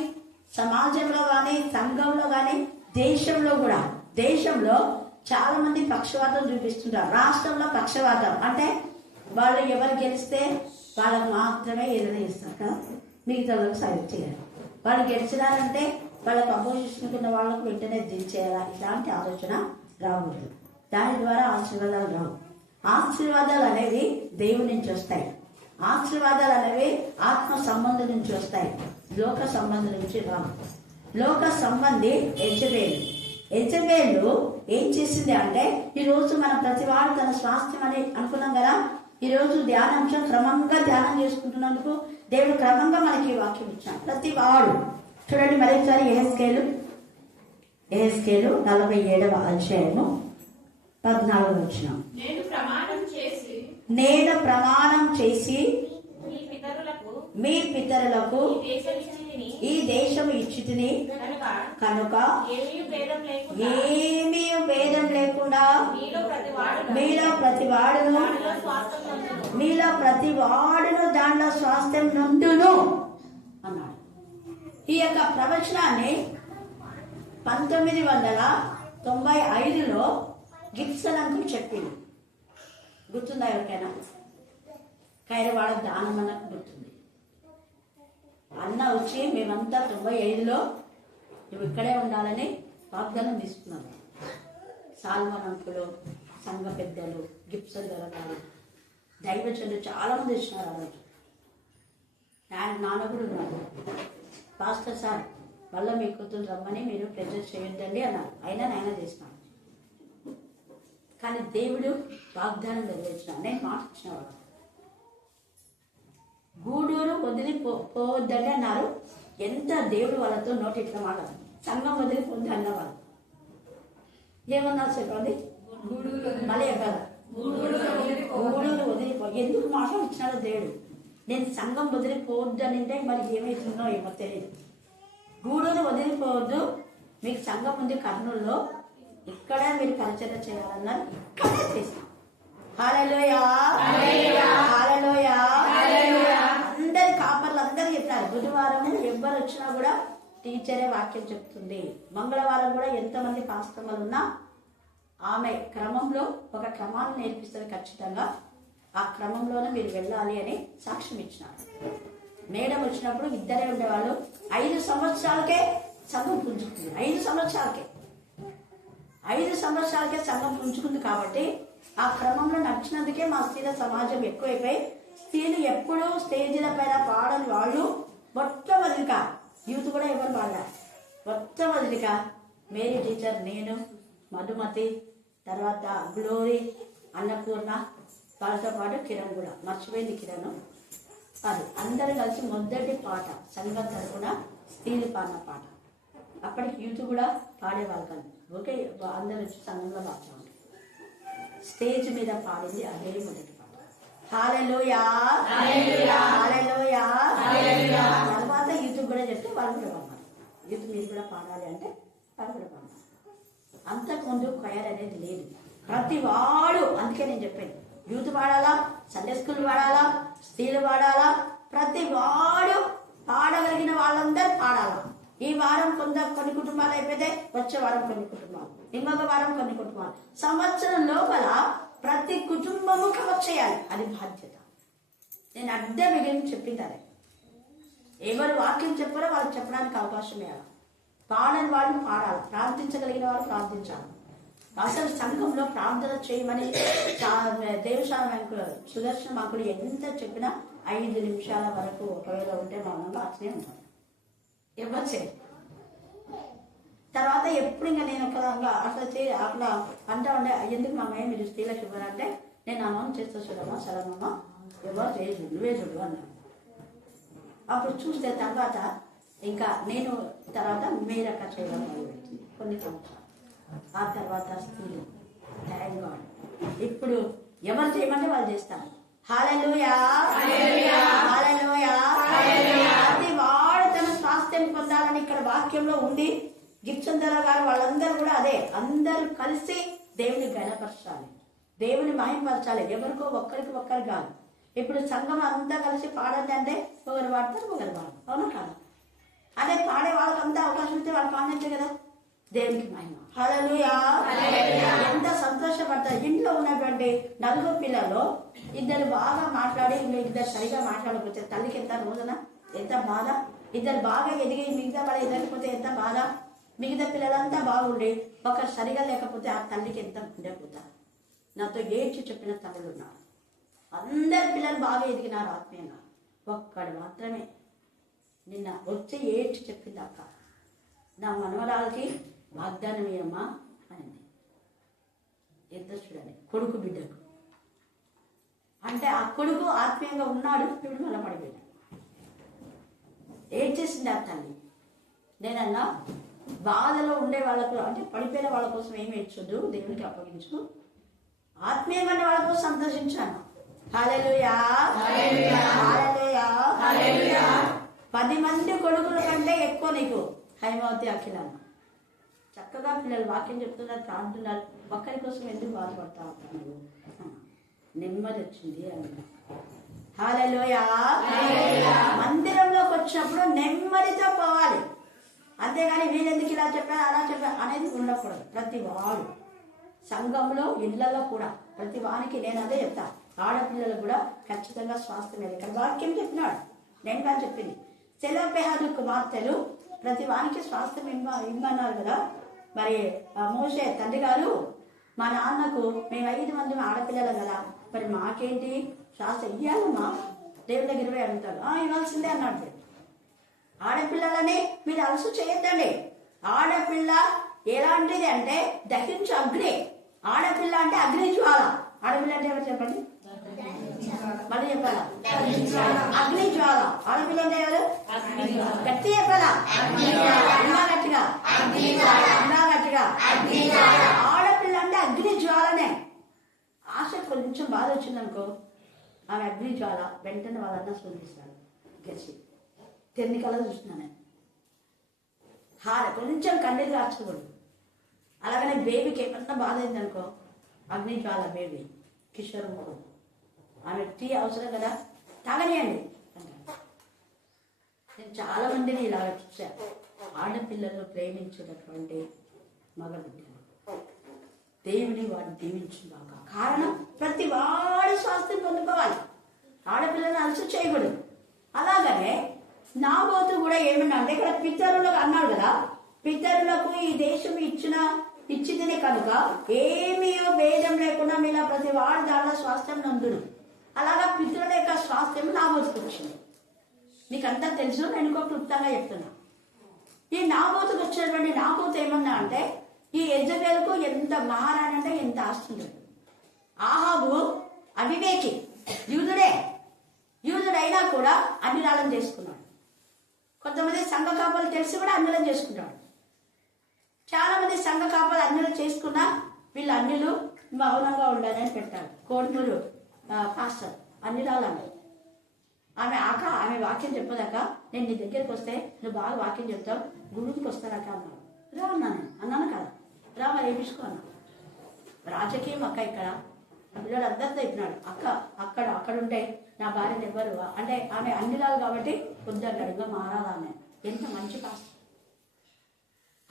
సమాజంలో కానీ, సంఘంలో కానీ, దేశంలో కూడా, దేశంలో చాలా మంది పక్షవాతం చూపిస్తుంటారు. రాష్ట్రంలో పక్షవాతం అంటే వాళ్ళు ఎవరు గెలిస్తే వాళ్ళకు మాత్రమే ఏదైనా ఇస్తారు కదా, మిగతా వాళ్ళకి సైడ్ చేయాలి. వాళ్ళు గెలిచినారంటే వాళ్ళకు అపోజిషన్ ఉన్న వాళ్ళకు వెంటనే దించేయాలా, ఇలాంటి ఆలోచన రాకూడదు. దాని ద్వారా ఆశీర్వాదాలు రావు. ఆశీర్వాదాలు అనేవి దేవుని నుంచి వస్తాయి. ఆశీర్వాదాలు అనేవి ఆత్మ సంబంధం నుంచి వస్తాయి, లోక సంబంధం నుంచి రావు. లోక సంబంధి యెజబేలు ఏం చేసింది అంటే, ఈరోజు మనం ప్రతివాడు తన స్వాస్థ్యం అని అనుకున్నాం కదా. ఈరోజు ధ్యానాంశం క్రమంగా ధ్యానం చేసుకుంటున్నందుకు దేవుడు క్రమంగా మనకి ఈ వాక్యం ఇచ్చాడు. ప్రతి వాడు చూడండి మరొకసారి యెహెజ్కేలు 47వ అధ్యాయము 14వ వచనం. నేను ప్రమాణం చేసి మీ పితరులకు ఈ దేశము ఇచ్చితిని కనుక ఏమీ భేదం లేకుండా ఏమీ భేదం లేకుండా మీలో ప్రతివాడును మీలో ప్రతి వాడును దానిలో స్వాస్థ్యం నందును. మీలో ప్రతి వాడును దాంట్లో స్వాస్థ్యం నందును అన్నాడు. ఈ యొక్క ప్రవచనాన్ని 1995లో గిబ్సన్ అంకుల్ చెప్పింది. గుర్తుందా ఎవరికైనా? ఖైరవాడ దానం అన్న గుర్తుంది. అన్న వచ్చి మేమంతా 95లో నువ్వు ఇక్కడే ఉండాలని వాగ్దానం తీసుకున్నాము. సాల్మన్ అంకులు, సంఘ పెద్దలు, గిబ్సన్ దొరగారు, దైవజనులు చాలా మంది వచ్చినారు. ఆ రోజు నాన్న కూడా ఉన్నారు. పాస్టర్ సార్ మళ్ళీ మీ కూతురు రమ్మని మీరు ప్రెజర్ చేయొద్దండి అన్నారు. అయినా నాయన చేసినాడు. కానీ దేవుడు వాగ్దానం నెరవేర్చినాడు. నేను మాట ఇచ్చినవాడు. గూడూరు పోవద్దని అన్నారు. ఎంత దేవుడు వాళ్ళతో నోటి ఇట్లా మాట సంఘం వదిలిపోద్ది అన్నవాళ్ళు. ఏమన్నారు చెప్పండి? మళ్ళీ కదా గూడూరు వదిలిపో ఎందుకు మాట ఇచ్చినాడో దేవుడు. నేను సంఘం వదిలిపోవద్దు అని అంటే మరి ఏమవుతుందో ఏమో తెలియదు. గూడూరు వదిలిపోవద్దు, మీకు సంఘం ఉంది కర్నూలులో, ఇక్కడే మీరు పరిచయం చేయాలన్నారు. ఇక్కడే చేస్తాం. హల్లెలూయా హల్లెలూయా. అందరి కాపర్లు అందరూ చెప్పారు. బుధవారం ఎవ్వరు వచ్చినా కూడా టీచరే వాక్యం చెప్తుంది. మంగళవారం కూడా ఎంతమంది పాస్టర్లు ఉన్నా ఆమె క్రమంలో ఒక క్రమాన్ని నేర్పిస్తుంది. ఖచ్చితంగా ఆ క్రమంలోనే మీరు వెళ్ళాలి అని సాక్ష్యం ఇచ్చినారు. మేడం వచ్చినప్పుడు ఇద్దరే ఉండేవాళ్ళు. 5 సంవత్సరాలకే సంఘం పుంజుకుంది. 5 సంవత్సరాలకే సంఘం పుంజుకుంది. కాబట్టి ఆ క్రమంలో నడిచినందుకే మా స్త్రీల సమాజం ఎక్కువైపోయి స్త్రీలు ఎప్పుడూ స్టేజీల పైన పాడని వాళ్ళు మొట్టమొదటిగా యూత్ కూడా ఎవరు పాడారు. మొట్టమొదటిగా మేరీ టీచర్, నేను, మధుమతి, తర్వాత గ్లోరీ, అన్నపూర్ణ, వాళ్ళతో పాటు కిరణ్ కూడా. మర్చిపోయింది కిరణ్. అది అందరూ కలిసి మొదటి పాట సంఘం తరపున స్త్రీలు పాడిన పాట. అప్పటికి యూత్ కూడా పాడేవాళ్ళు కాదు. ఓకే, అందరూ వచ్చి సంఘంలో పాడుతూ ఉంటారు. స్టేజ్ మీద పాడింది అదే మొదటి పాట. హల్లెలూయా హల్లెలూయా. తర్వాత యూత్ కూడా చెప్తే వాళ్ళు కూడా పాడాలి. యూత్ మీరు కూడా పాడాలి అంటే వాళ్ళు కూడా పాడాలి. అంతకుముందు క్వైర్ అనేది లేదు. ప్రతి వాడు, అందుకే నేను చెప్పాను, యూత్ పాడాలా, సండే స్కూల్ పాడాలా, స్త్రీలు పాడాలా, ప్రతి వాడు పాడగలిగిన వాళ్ళందరూ పాడాలా. ఈ వారం కొన్ని కుటుంబాలు అయిపోతే వచ్చే వారం కొన్ని కుటుంబాలు, ఇంకొక వారం కొన్ని కుటుంబాలు. సంవత్సరం లోపల ప్రతి కుటుంబము కవర్ చేయాలి. అది బాధ్యత. నేను అద్దె మిగిలిన చెప్పింది అదే. ఎవరు వాక్యం చెప్పారో వాళ్ళకి చెప్పడానికి అవకాశం ఇవ్వాలి. పాడని వాళ్ళు పాడాలి, ప్రార్థించగలిగిన వాళ్ళు ప్రార్థించాలి. అసలు సంఘంలో ప్రార్థన చేయమని దేవశాల సుదర్శన మాకుడు ఎంత చెప్పినా 5 నిమిషాల వరకు ఒకవేళ ఉంటే మౌనంగా అట్లనే ఉంటాను. ఎవరు చేయాలి. తర్వాత ఎప్పుడు ఇంకా నేను అట్లా అంటా ఉండే, ఎందుకు మా అమ్మాయి మీరు స్త్రీలకు ఇవ్వరంటే, నేను అనౌన్స్ చేస్తా చూడమ్మా, సరేనమ్మా, ఎవరు చేయదు, నువ్వే చూడు అన్నాను. అప్పుడు చూస్తే తర్వాత ఇంకా నేను తర్వాత మేరక చేయడం మొదలుపెట్టింది కొన్ని సంవత్సరాలు. ఆ తర్వాత స్త్రీలు, థ్యాంక్ గాడ్, ఇప్పుడు ఎవరు చేయమంటే వాళ్ళు చేస్తారు. హల్లెలూయా హల్లెలూయా. ప్రతి వాడు తన స్వాస్థ్యం పొందాలని ఇక్కడ వాక్యంలో ఉంది. గిబ్సన్ దొర గారు వాళ్ళందరూ కూడా అదే, అందరూ కలిసి దేవుని గణపరచాలి, దేవుని మహిమపరచాలి. ఎవరికో ఒక్కరికి కాదు. ఇప్పుడు సంఘం అంతా కలిసి పాడండి అంటే ఒకరు పాడతారు, ఒకరు పాడరు. అవునా కాదు? అదే పాడే వాళ్ళకంతా అవకాశం ఇస్తే వాళ్ళు పాడనట్లే కదా. దేవునికి మహిమ. హల్లెలూయా. ఎంత సంతోషపడతారు. ఇంట్లో ఉన్నటువంటి 4 పిల్లలు 2 బాగా మాట్లాడి 2 సరిగా మాట్లాడకపోతే తల్లికి ఎంత రోజున ఎంత బాధ. 2 బాగా ఎదిగి మిగతా వాళ్ళు ఎదగకపోతే ఎంత బాధ. మిగతా పిల్లలంతా బాగుండి ఒకరు సరిగా లేకపోతే ఆ తల్లికి ఎంత ఉండకపోతారు. నాతో ఏడ్చి చెప్పిన తల్లులు ఉన్నారు. అందరు పిల్లలు బాగా ఎదిగినారు ఆత్మీయంగా. ఒక్కడు మాత్రమే నిన్న వచ్చి ఏడ్చి చెప్పింది, అక్క నా మనవరాలకి వాగ్దానం ఏమ్మా అనింది. ఎంత చూడండి, కొడుకు బిడ్డకు అంటే ఆ కొడుకు ఆత్మీయంగా ఉన్నాడు, ఇప్పుడు మళ్ళీ పడిపోయాడు. ఏం చేసింది ఆ తల్లి. నేనన్నా బాధలో ఉండే వాళ్ళకు అంటే పడిపోయిన వాళ్ళ కోసం ఏమి ఏడ్చొద్దు, దేవునికి అప్పగించు, ఆత్మీయంగా ఉండే వాళ్ళ కోసం సంతోషించాను. హల్లెలూయా హల్లెలూయా హల్లెలూయా. 10 మంది కొడుకుల కంటే ఎక్కువ నీకు హైమావతి అఖిలాన్న చక్కగా పిల్లలు వాక్యం చెప్తున్నారు, ప్రాంటున్నారు, ఒక్కరి కోసం ఎందుకు బాధపడతా ఉంటాను నువ్వు? నెమ్మది వచ్చింది అన్న. హల్లెలూయా. మందిరంలోకి వచ్చినప్పుడు నెమ్మదితో పోవాలి, అంతేగాని వీళ్ళెందుకు ఇలా చెప్పారు అలా చెప్పారు అనేది ఉండకూడదు. ప్రతి వాడు సంఘంలో ఇళ్లలో కూడా ప్రతి వానికి నేను అదే చెప్తా, ఆడపిల్లలు కూడా ఖచ్చితంగా స్వాస్థ్యం. ఇక్కడ వాక్యం చెప్పినాడు, నేను చెప్పింది సెలపెహాదు కుమార్తెలు ప్రతి వానికి స్వాస్థ్యం ఇమ్మన్నారు కదా. మరి మోషే తండ్రి గారు, మా నాన్నకు మేము 5 మంది ఆడపిల్లలు కదా, మరి మాకేంటి శాస్త్రం ఇయ్యాలమ్మా దేవుని దగ్గర పోయి అడుగుతాడు. ఇవ్వాల్సిందే అన్నాడు. ఆడపిల్లలని మీరు అలసు చేయొద్దండి. ఆడపిల్ల ఎలాంటిది అంటే దహించు అగ్ని. ఆడపిల్ల అంటే అగ్ని జ్వాల. ఆడపిల్ల అంటే ఎవరు చెప్పండి, మళ్ళీ చెప్పాలా? అగ్ని జ్వాల. ఆడపిల్ల అంటే ఎవరు? గట్టి చెప్పాలా? గట్టిగా గట్టిగా. ఆడపిల్ల అంటే అగ్ని జ్వాలనే. ఆశ కొంచెం బాధ వచ్చిందనుకో, ఆమె అగ్ని జ్వాల వెంటనే వాళ్ళన్నా స్పందిస్తాడు. గెలిచి తెన్నికల్లో చూస్తున్నాను. కొంచెం కన్నీరు కార్చుకోడు. అలాగనే బేబీకి ఏమన్నా బాధ అయిందనుకో, అగ్ని జ్వాల బేబీ కిషోర్ మూడు, ఆమె టీ అవసరం కదా, తాగనియండి అంటారు. నేను చాలా మందిని ఇలాగ చూశాను, ఆడపిల్లలు ప్రేమించినటువంటి మగబిడ్డలు. దేవుని వాడిని దీవించుగాక. కారణం ప్రతి వాడి స్వాస్థ్యం పొందుకోవాలి, ఆడపిల్లలను అలసు చేయకూడదు. అలాగనే నాబోతు కూడా ఏమన్నా అంటే ఇక్కడ పితరులకు అన్నాడు కదా, పితరులకు ఈ దేశం ఇచ్చితేనే కనుక ఏమీ భేదం లేకుండా మీలా ప్రతి వాడి దాంట్లో స్వాస్థ్యం నందును. అలాగా పితరుల యొక్క స్వాస్థ్యం నాబోతుకు వచ్చింది. నీకంతా తెలుసు, నేను ఇంకో క్లుప్తంగా చెప్తున్నా. ఈ నాబోతుకు వచ్చినటువంటి నాబోతు ఏమన్నా అంటే, ఈ యెజబెలుకు ఎంత మహారాణి అంటే ఎంత ఆస్తుంది. ఆహాబు అవివేకి, యూదుడైనా కూడా అన్నిరాలను చేసుకున్నాడు. కొంతమంది సంఘ కాపాలు తెలిసి కూడా అన్నిలం చేసుకుంటాడు. చాలా మంది సంఘ కాపాలు అన్నిలు చేసుకున్నా వీళ్ళు అన్నిలు మౌనంగా ఉండాలని పెట్టారు. కోడుమూరు పాస్టర్ అన్నిరాలు ఆమె వాక్యం చెప్పదాక నేను నీ దగ్గరికి వస్తే నువ్వు బాగా వాక్యం చెప్తావు, గుడికి వస్తానక్క అన్నాడు. రా అన్నాను కదా, రా మరి వేపించుకో అన్నా. రాజకీయం అక్క ఇక్కడ పిల్లడు అందరితో చెప్పినాడు, అక్కడ ఉంటే నా భార్యను ఎవ్వరు అంటే ఆమె అన్నిరాలు కాబట్టి వద్దన్నాడు. ఇంకా మారాలి ఆమె. ఎంత మంచి పాస్టర్.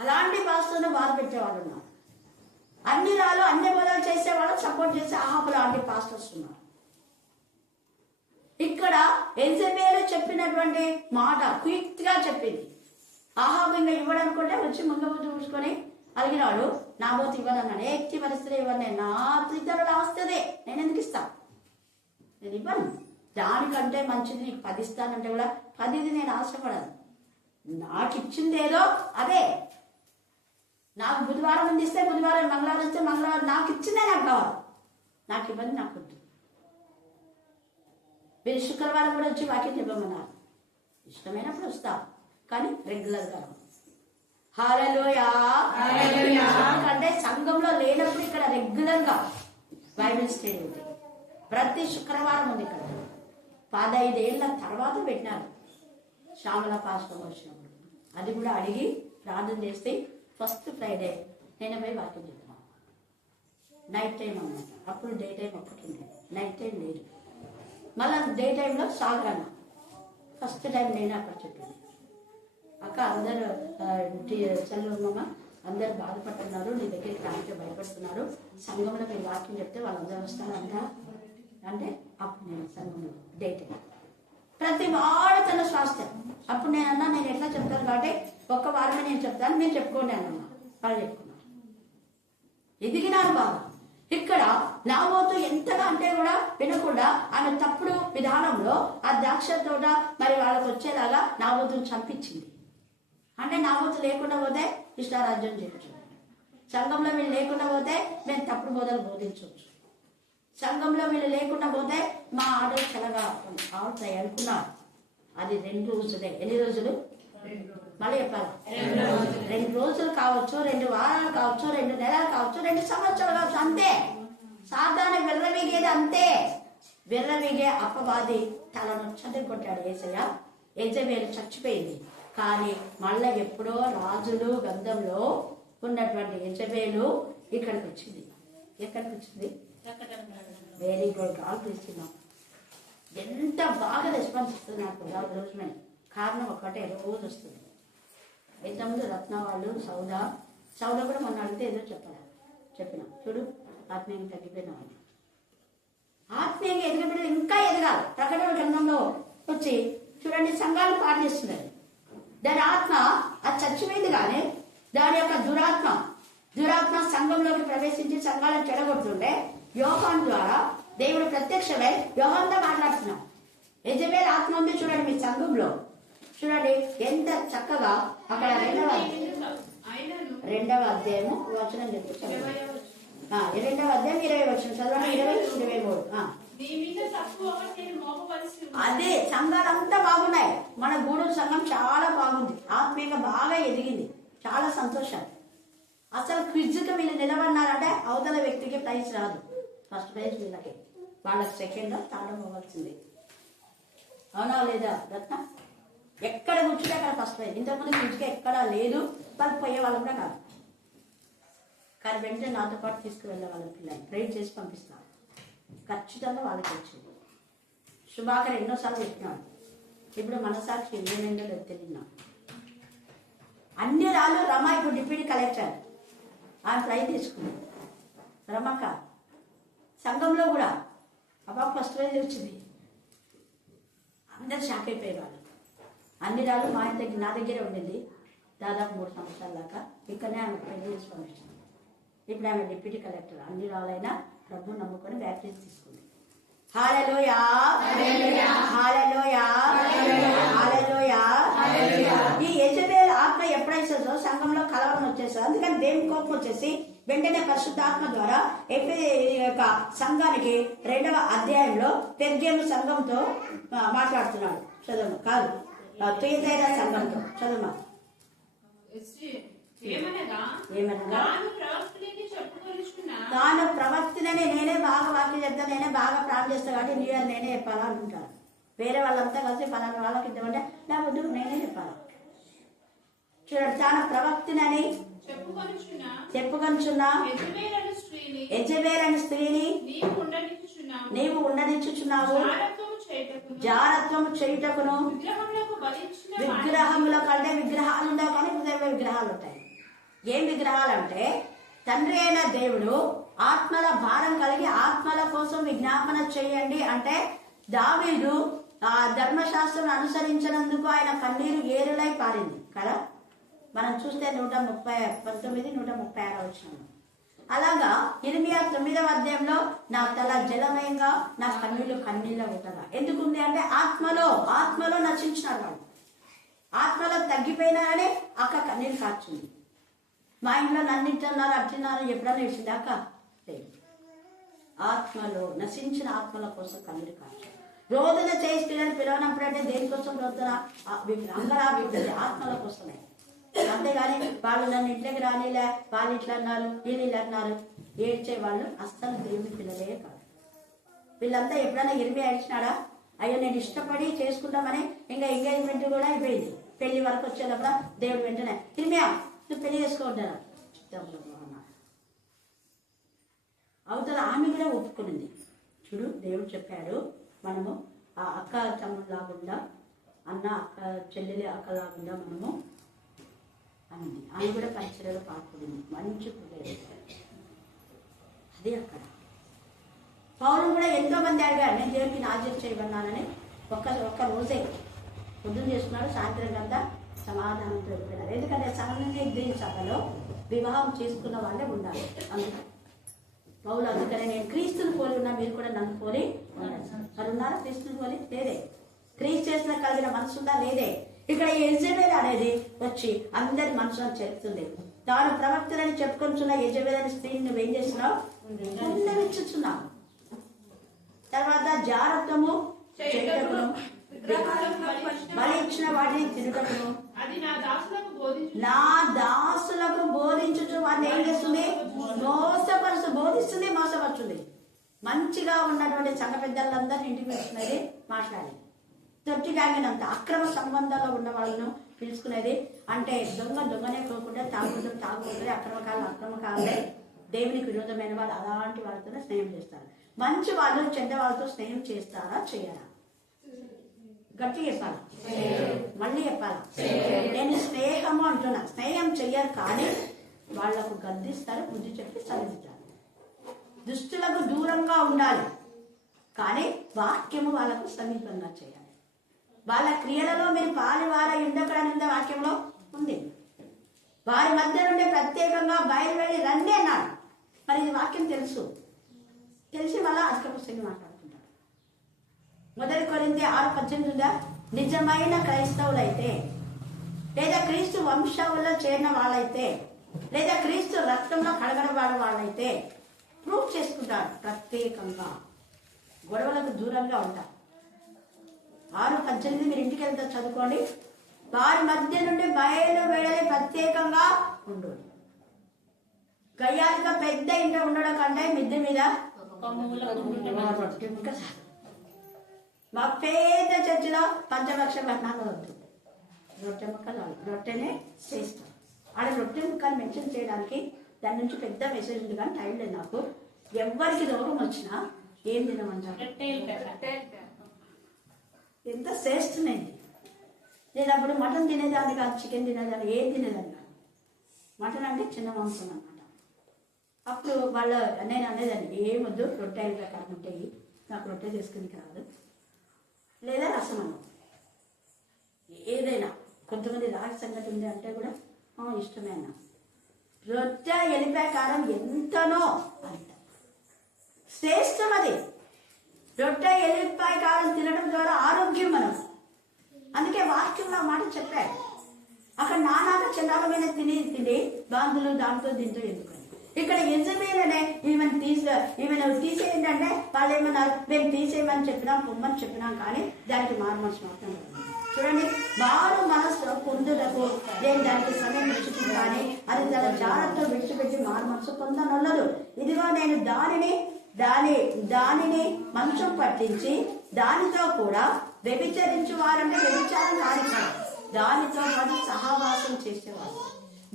అలాంటి పాస్టర్ను బాధ పెట్టేవాళ్ళు ఉన్నారు. అన్నిరాలు అన్ని బలాలు చేసేవాళ్ళు సపోర్ట్ చేసే ఆహాబు లాంటి పాస్టర్స్ ఉన్నారు. ఇక్కడ యెజబెలు చెప్పినటువంటి మాట క్విక్ గా చెప్పింది. ఆహాబు ఇంకా ఇవ్వడనుకుంటే వచ్చి ముంగబుద్ధి చూసుకొని అలిగినాడు. నాబోతు ఇవ్వనన్నాడు. ఎట్టి పరిస్థితులు ఇవ్వను, నా ఇద్దరు వస్తుంది, నేను ఎందుకు ఇస్తాను, నేను ఇవ్వను. దానికంటే మంచిది నీకు 10 ఇస్తానంటే కూడా 10ది నేను ఆశపడను. నాకు ఇచ్చిందేదో అదే. నాకు బుధవారం ముందు ఇస్తే బుధవారం, మంగళవారం ఇస్తే మంగళవారం, నాకు ఇచ్చిందే నాకు కావాలి. నాకు ఇవ్వని నాకు వద్దు. వీళ్ళు శుక్రవారం కూడా వచ్చి వాక్యం చెప్పమన్నారు. ఇష్టమైనప్పుడు వస్తా, కానీ రెగ్యులర్గా. హల్లెలూయా. ఎందుకంటే సంఘంలో లేనప్పుడు ఇక్కడ రెగ్యులర్గా బైబిల్ స్టడీ ఉంది. ప్రతి శుక్రవారం ఉంది ఇక్కడ. 15 ఏళ్ళ తర్వాత పెట్టినారు శ్యామల పాస్టర్ వచ్చినప్పుడు. అది కూడా అడిగి ప్రార్థన చేస్తే ఫస్ట్ ఫ్రైడే నేను పోయి వాక్యం చెప్తున్నాను. నైట్ టైం అన్నమాట. అప్పుడు డే టైం ఒక్కటి ఉంది, నైట్ టైం లేదు. మళ్ళీ డే టైంలో సాగరణ. ఫస్ట్ టైం నేను అక్కడ చెప్పాను. అక్క అందరూ చల్లమ్మ అందరు బాధపడుతున్నారు, నీ దగ్గరికి రానికే భయపడుతున్నారు, సంఘంలో మీరు వాక్యం చెప్తే వాళ్ళందరూ వస్తారంట అంటే అప్పుడు నేను సంఘంలో డే టైం ప్రతి వాడు తన స్వాస్థ్యం. అప్పుడు నేను అన్నా, నేను ఎట్లా చెప్తాను కాబట్టి ఒక్క వారమే నేను చెప్తాను, మీరు చెప్పుకోండి అన్న. వాళ్ళు చెప్పుకున్నారు, ఎదిగినారు బాగా. ఇక్కడ నాబోతు ఎంతగా అంటే కూడా వినకుండా ఆమె తప్పుడు విధానంలో ఆ ద్రాక్ష తోట మరి వాళ్ళకి వచ్చేలాగా నాబోతుని చంపించింది. అంటే నాబోతు లేకుండా పోతే ఇష్టారాజ్యం చేయొచ్చు, సంఘంలో వీళ్ళు లేకుండా పోతే మేము తప్పుడు బోధలు బోధించవచ్చు, సంఘంలో వీళ్ళు లేకుండా పోతే మా ఆటలు చల్లగా ఆవుతాయి అనుకున్నారు. అది 2 రోజులే. ఎన్ని రోజులు? మళ్ళీ చెప్పాలి. 2 రోజులు కావచ్చు, 2 వారాలు కావచ్చు, 2 నెలలు కావచ్చు, 2 సంవత్సరాలు కావచ్చు, అంతే. సాధారణ విర్రవీగేది అంతే. విర్రవీగే అపవాది తలను చదువుకొట్టాడు యేసయ్య. యెజబెలు చచ్చిపోయింది. కానీ మళ్ళీ ఎప్పుడో రాజులు గంధంలో ఉన్నటువంటి యెజబేలు ఇక్కడికి వచ్చింది. ఎక్కడికి వచ్చింది? వెరీ గుడ్, ఆల్ తీసుకున్నాం. ఎంత బాగా రెస్పాన్స్ ఇస్తుంది నాకు రోజుమే. కారణం ఒకటే, రోజు వస్తుంది. ఇంతకుముందు రత్న వాళ్ళు సౌదా కూడా మొన్న అడిగితే ఏదో చెప్పిన చూడు, ఆత్మీయంగా తగ్గిపోయినామని. ఆత్మీయంగా ఎదగబడి ఇంకా ఎదగాలి. ప్రకటన గ్రంథంలో వచ్చి చూడండి, సంఘాలు పాటు చేస్తున్నారు. దాని ఆత్మ అది చచ్చిపోయింది, కానీ దాని యొక్క దురాత్మ సంఘంలోకి ప్రవేశించి సంఘాలను చెడగొడుతుంటే యోహాను ద్వారా దేవుడు ప్రత్యక్షమై యోహానుతో మాట్లాడుతున్నాం. యెజబేలు ఆత్మ ఉంది చూడండి మీ సంఘంలో. చూడండి ఎంత చక్కగా అక్కడ 2వ అధ్యాయము వచనం చెప్పి చదవండి. 2వ అధ్యాయం 20 వచనం చదవండి. 20-23. అదే, సంఘాలంతా బాగున్నాయి. మన గూడూరు సంఘం చాలా బాగుంది, ఆత్మీయంగా బాగా ఎదిగింది. చాలా సంతోషం. అసలు క్విజ్కి వీళ్ళు నిలబడినారంటే అవతల వ్యక్తికి ప్రైజ్ రాదు, ఫస్ట్ ప్రైజ్ వీళ్ళకి, వాళ్ళకి సెకండ్ థర్డ్ అవ్వాల్సింది. అవునా లేదా రత్న? ఎక్కడ కూర్చుంటే అక్కడ ఫస్ట్ ప్రైజ్. ఇంతకుముందు క్విజ్కి ఎక్కడా లేదు, వాళ్ళు పోయే వాళ్ళు కూడా కాదు. కానీ వెంటనే నాతో పాటు తీసుకువెళ్ళే వాళ్ళ పిల్లల్ని ప్రైజ్ చేసి పంపిస్తాను, ఖచ్చితంగా వాళ్ళకి వచ్చింది. శుభాకర్ ఎన్నోసార్లు చెప్పినాడు, ఇప్పుడు మనసాక్షి ఎన్నెండో లేదు తెలియదు. అన్ని రాళ్ళు రమ ఇప్పుడు డిప్యూటీ కలెక్టర్, ఆమె ప్రైజ్ తీసుకుంది. రమక సంఘంలో కూడా అబ్బా ఫస్ట్ ప్రైజ్ వచ్చింది, అందరు షాక్ అయిపోయేవాళ్ళు. అన్ని రాళ్ళు మా ఇంటి నా దగ్గరే ఉండింది దాదాపు 3 సంవత్సరాల దాకా. ఇక్కడనే ఆమె ప్రైజ్ చేసి పంపించాను. ఇప్పుడు ఆమె డిప్యూటీ కలెక్టర్. అన్ని రాళ్ళైనా ప్రభు నమ్ముకొని బ్యాప్టిస్ట్ తీసుకుంది. హల్లెలూయా, హల్లెలూయా, హల్లెలూయా. ఈ యెజబేలు ఆత్మ ఎప్పుడైతుందో సంఘంలో కలవరం వచ్చేస్తుంది. అందుకని దేవుని కోపం వచ్చేసి వెంటనే పరిశుద్ధాత్మ ద్వారా యొక్క సంఘానికి 2వ అధ్యాయంలో పెర్గేము సంఘంతో మాట్లాడుతున్నాడు. చదువు కాదు, తుయతైర సంఘంతో చదువు. ఏమనగా తాను ప్రవక్తనని నేనే బాగా వాక్యం చెప్తాను, నేనే బాగా ప్రాణం చేస్తాను కాబట్టి న్యూ ఇయర్ నేనే చెప్పాలా అనుకుంటాను. వేరే వాళ్ళంతా కలిసి పలానా వాళ్ళకి ఇద్దామంటే నా వద్దు నేనే చెప్పాలా. చూడండి, తాను ప్రవక్తనని చెప్పుకొనుచున్నా యెజబేలు స్త్రీని నీవు ఉండనిచ్చుచున్నావు, జారత్వము చేయుటకును. విగ్రహముల కంటే విగ్రహాలు ఉండవు, కానీ హృదయ విగ్రహాలు ఉంటాయి. ఏం విగ్రహాలు అంటే, తండ్రి అయిన దేవుడు ఆత్మల భారం కలిగి ఆత్మల కోసం విజ్ఞాపన చేయండి అంటే దావీదు ఆ ధర్మశాస్త్రం అనుసరించినందుకు ఆయన కన్నీరు ఏరులై పారింది కదా. మనం చూస్తే 119-136 వచ్చినాము. అలాగా ఇర్మియా 9వ అధ్యాయంలో నా తల జలమయంగా నా కన్నీళ్లు కన్నీళ్ళ ఉంటుందా. ఎందుకుంది అంటే ఆత్మలో నశించినారు వాళ్ళు. ఆత్మలో తగ్గిపోయినారనే అక్క కన్నీరు కార్చింది. మా ఇంట్లో నన్ను ఇట్టున్నారు అట్టిన్నారు ఎప్పుడన్నా ఇచ్చిందాక లేదు. ఆత్మలో నశించిన ఆత్మల కోసం కన్నీరు కార్చింది. రోదన చేసి పిలవనప్పుడు అంటే దేనికోసం రోదన? అంగరాభివృద్ధి ఆత్మల కోసమే. అంతేగాని వాళ్ళు నన్ను ఇంట్లోకి రానిలే, వాళ్ళు ఇట్లా అన్నారు, వీళ్ళు ఇలా అన్నారు ఏడ్చే వాళ్ళు అస్సలు దేవుని పిల్లలే కాదు. వీళ్ళంతా ఎప్పుడైనా ఇర్మియా ఏడ్చినాడా? అయ్యో నేను ఇష్టపడి చేసుకుంటామని ఇంకా ఎంగేజ్మెంట్ కూడా అయిపోయింది. పెళ్లి వరకు వచ్చేటప్పుడు దేవుడు వెంటనే ఇర్మియా నువ్వు పెళ్లి చేసుకుంటారా అవతల ఆమె కూడా ఒప్పుకునింది. చూడు, దేవుడు చెప్పాడు మనము ఆ అక్క తమ్ముడు లాగుండా, అన్న అక్క చెల్లెలి అక్క లాగుండా మనము అనింది. ఆమె కూడా పరిచయలో పాల్గొనింది. మంచి హృదయం. అది అక్కడ పౌరులు కూడా ఎంతో మంది అడిగారు, నేను దేవునికి నాజ్యం చేయబడినానని. ఒక్క రోజే పొద్దున్న చేసుకున్నాడు, సాయంత్రం అంతా సమాధానంతో వెళ్ళిపోయినారు. ఎందుకంటే సన్నిధి సభలో వివాహం చేసుకున్న వాళ్ళే ఉండాలి. అందుకని పౌలు అందుకనే నేను క్రీస్తుని పోలి ఉన్నా, మీరు కూడా నన్ను పోలి మరి ఉన్నారా? క్రీస్తుని పోలి లేదే. క్రీస్తు చేసిన కలిగిన మనసు ఉందా? లేదే. ఇక్కడ యెజబేలు అనేది వచ్చి అందరి మనసులను చేరుతుంది. తాను ప్రవక్తలని చెప్పుకొనిచున్న యెజబేలు అనే స్త్రీని నువ్వేం చేస్తున్నావు? ఉండనిచ్చుచున్నావు. తర్వాత జారత్వము చేయటకును, బలి ఇచ్చిన వాటిని తినటకును, నా దాసులకు బోధించుచు వారిని ఏం చేస్తుంది? మోసపరుస్తుంది. మంచిగా ఉన్నటువంటి సంఘ పెద్దలందరినీ ఇంటికి వచ్చినది మాట్లాడి తొట్టిగాగినంత అక్రమ సంబంధాల్లో ఉన్న వాళ్ళను పిలుచుకునేది. అంటే దొంగనే పోకుండా తాగుతుంటే అక్రమకాలే దేవునికి విరోధమైన వాళ్ళు అలాంటి వాళ్ళతోనే స్నేహం చేస్తారు. మంచి వాళ్ళు చెడ్డ వాళ్ళతో స్నేహం చేస్తారా చేయరా? గట్టి చెప్పాలి, మళ్ళీ చెప్పాలి. నేను స్నేహము అంటున్నా, స్నేహం చెయ్యరు కానీ వాళ్లకు గద్దిస్తారు, బుద్ధి చెప్పి చదివిస్తారు. దుష్టులకు దూరంగా ఉండాలి కానీ వాక్యము వాళ్ళకు సమీపంగా చేయాలి. వాళ్ళ క్రియలలో మీరు పాలివారై ఉండకూడని వాక్యంలో ఉంది. వారి మధ్య నుండి ప్రత్యేకంగా బయలు వెళ్ళి రండి అన్నాడు. మరి ఇది వాక్యం తెలిసి మళ్ళా అధిక పుస్తకం మాట్లాడుకుంటాడు. 1 కొరింథీ 6:18 నిజమైన క్రైస్తవులైతే లేదా క్రీస్తు వంశంలో చేరిన వాళ్ళైతే లేదా క్రీస్తు రక్తంలో కడగడబడిన వాళ్ళైతే ప్రూవ్ చేసుకుంటారు. ప్రత్యేకంగా గొడవలకు దూరంగా ఉంటారు. 6:18 మీరు ఇంటికి వెళ్తే చదువుకోండి. వారి మధ్య నుండి బయలు వెళ్ళి ప్రత్యేకంగా ఉండు. గయ్యాలిగా పెద్ద ఇంట్లో ఉండడం కంటే మిద్దె మీద మా పేద చర్చిలో పంచభక్ష వర్ణాలు అవుతుంది. రొట్టె ముక్కలు రొట్టెనే చేస్తాం. ఆడ రొట్టె ముక్కలు మెన్షన్ చేయడానికి దాని నుంచి పెద్ద మెసేజ్ ఉంది కానీ టైం లేదు నాకు. ఎవరికి రోగం వచ్చినా ఏం తినమంటారు? ఎంత శ్రేష్ఠమైంది. నేను అప్పుడు మటన్ తినేదాన్ని కాదు, చికెన్ తినేదాన్ని, ఏం తినేదాన్ని కాదు. మటన్ అంటే చిన్న మాంసం అన్నమాట. అప్పుడు నేను అనేదాన్ని ఏమొద్దు, రొట్టెలు ప్రకారం ఉంటాయి, నాకు రొట్టె చేసుకుని రాదు, లేదా రసం అన్నం ఏదైనా. కొంతమంది రాగి సంగతి ఉంది అంటే కూడా ఇష్టమే అన్న. రొట్టె ఎలిపాయ కారం ఎంతనో అంట శ్రేష్టం అది. రొట్టె ఎలిపాయ కారం తినడం ద్వారా ఆరోగ్యం మనం. అందుకే వాక్యంలో మాట చెప్పాడు. అక్కడ నానాక చండాలమైన తిని బాంధులు దాంతో దీంతో ఎందుకని. ఇక్కడ యెజబెలనే ఈమెను తీసేయండి అంటే వాళ్ళు ఏమన్నారు, మేము తీసేయమని చెప్పినాం, పొమ్మని చెప్పినాం, కానీ దానికి మారు మనసు మాత్రం చూడండి. మారు మనసు పొందుటకు నేను దానికి సమయం ఇచ్చుకుంది కానీ అది తన జాగ్రత్త విడిచిపెట్టి మారు మనసు పొందనొల్లదు. ఇదిగో నేను దానిని మంచం పట్టించి దానితో కూడా వ్యభిచరించు వారంటే వ్యభిచారం కాదు, దానితో పాటు సహవాసం చేసేవారు.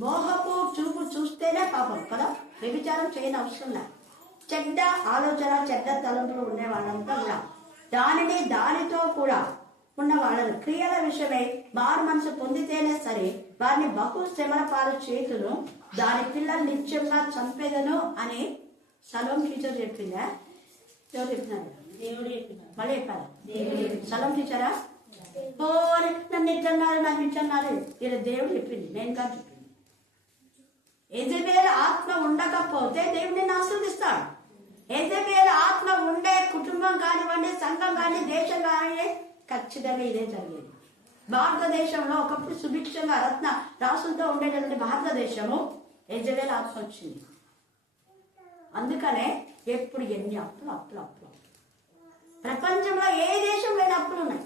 మోహపు చూపు చూస్తేనే పాపం కదా, వ్యభిచారం చేయని అవసరం లేదు. చెడ్డ ఆలోచన చెడ్డ తలంపులు ఉండే వాళ్ళంతా కూడా దానితో కూడా ఉన్న వాళ్ళను క్రియల విషయమై మారు మనసు పొందితేనే సరే వారిని బహు శ్రమల పాలు చేతును దాని పిల్లలు నిత్యంగా చంపేదను అని సలోం టీచర్ చెప్పిందా? ఎవరు చెప్పినారు? మళ్ళీ చెప్పారు. సలోం టీచరా? నన్ను ఇట్లన్నారు, నన్ను ఇట్లన్నారు. ఇలా దేవుడు చెప్పింది, నేను కాదు చెప్పింది. యెజబెలు ఆత్మ ఉండకపోతే దేవుడిని ఆశీర్వదిస్తాడు. యెజబెలు ఆత్మ ఉండే కుటుంబం కానివ్వండి, సంఘం కానీ, దేశం కానీ ఖచ్చితంగా ఇదే జరిగేది. భారతదేశంలో ఒకప్పుడు సుభిక్షంగా రత్న రాసులతో ఉండేటటువంటి భారతదేశము యెజబెలు ఆత్మ వచ్చింది. అందుకనే ఎప్పుడు ఎన్ని అప్పులు ప్రపంచంలో ఏ దేశం లేని అప్పులు ఉన్నాయి.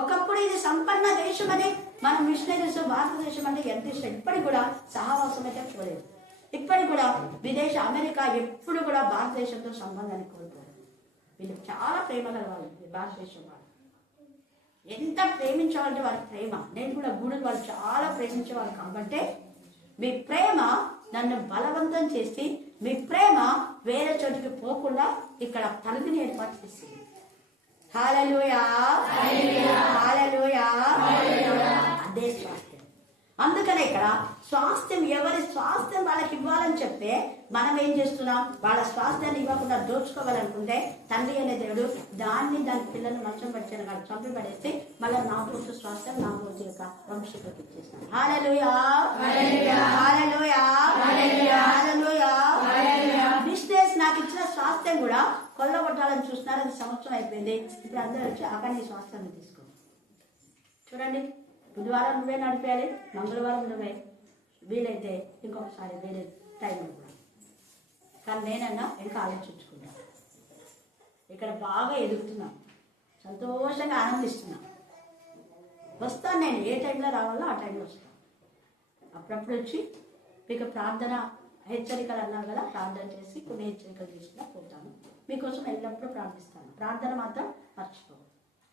ఒకప్పుడు ఇది సంపన్న దేశం అని మన మిషనరీస్ భారతదేశం అంటే ఎంత ఇష్టం. ఇప్పటికి కూడా సహవాసం అయితే పోలేదు. ఇప్పటికి కూడా అమెరికా ఎప్పుడు కూడా భారతదేశంతో సంబంధాన్ని కోల్పోలేదు. వీళ్ళు చాలా ప్రేమ గల వాళ్ళు, భారతదేశం వాళ్ళు ఎంత ప్రేమించేవాళ్ళంటే వారి ప్రేమ. నేను కూడా గూడెలు వాళ్ళు చాలా ప్రేమించేవాళ్ళు. కాబట్టి మీ ప్రేమ నన్ను బలవంతం చేసి మీ ప్రేమ వేరే చోటికి పోకుండా ఇక్కడ పరిధిని ఏర్పాటు చేసింది. హల్లెలూయా, హల్లెలూయా. అదే స్వాస్థ్యం. అందుకనే ఇక్కడ స్వాస్థ్యం ఎవరి స్వాస్థ్యం వాళ్ళకి ఇవ్వాలని చెప్తే మనం ఏం చేస్తున్నాం? వాళ్ళ స్వాస్థ్యాన్ని ఇవ్వకుండా దోచుకోవాలనుకుంటే తండ్రి అనే దేవుడు దాని పిల్లలు మంచం పట్టిన వాళ్ళు చంపి పడేసి మళ్ళీ నా పూర్తి స్వాస్థ్యం నా పూర్తి యొక్క వంశీకి ఇచ్చేస్తాను. హల్లెలూయా, హల్లెలూయా, హల్లెలూయా. బిజినెస్ నాకు ఇచ్చిన స్వాస్థ్యం కూడా కొల్లగొట్టాలని చూస్తున్నారు. అది సంవత్సరం అయిపోయింది. ఇప్పుడు అందరూ వచ్చి అక్కడ నీ స్వాస్థ్యాన్ని తీసుకో. చూడండి, బుధవారం నువ్వే నడిపేయాలి, మంగళవారం నువ్వే, వీలైతే ఇంకొకసారి వేరే టైం కూడా. కానీ నేనన్నా ఇంకా ఆలోచించుకుంటా. ఇక్కడ బాగా ఎదుగుతున్నాం, సంతోషంగా ఆనందిస్తున్నాం. వస్తాను నేను, ఏ టైంలో రావాలో ఆ టైంలో వస్తాను. అప్పుడప్పుడు వచ్చి మీకు ప్రార్థన హెచ్చరికలు అన్నారు కదా, ప్రార్థన చేసి కొన్ని హెచ్చరికలు తీసుకున్నా పోతాను. మీకోసం ఎల్లప్పుడూ ప్రార్థిస్తాను. ప్రార్థన మాత్రం మర్చిపోవు.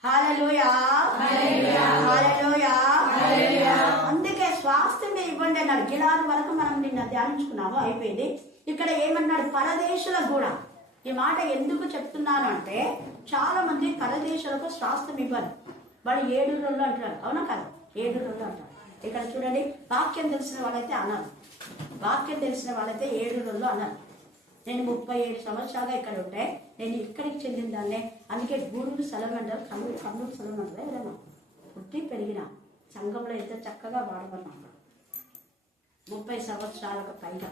హల్లెలూయా, హల్లెలూయా. అందుకే స్వాస్థ్యం ఇవ్వండి అన్నాడు. గిలాదు వరకు మనం నిన్న ధ్యానించుకున్నాము, అయిపోయింది. ఇక్కడ ఏమన్నాడు? పరదేశులకు కూడా. ఈ మాట ఎందుకు చెప్తున్నాను అంటే, చాలా మంది పరదేశులకు స్వాస్థ్యం ఇవ్వరు. వాళ్ళు 7 రోజులు అంటారు. అవునా కదా? 7 రోజులు అంటారు. ఇక్కడ చూడండి, వాక్యం తెలిసిన వాళ్ళైతే అన్నారు. వాక్యం తెలిసిన వాళ్ళైతే 7 రోజులు అన్నారు. నేను 37 సంవత్సరాలుగా ఇక్కడ ఉంటే నేను ఇక్కడికి చెందిన దాన్నే. అందుకే గూడూరు స్థలం అంటారు, కర్నూలు స్థలం అంటారు. ఎవరైనా పుట్టి పెరిగిన సంఘంలో ఎంత చక్కగా వాడమన్నాను. 30 సంవత్సరాలకు పైగా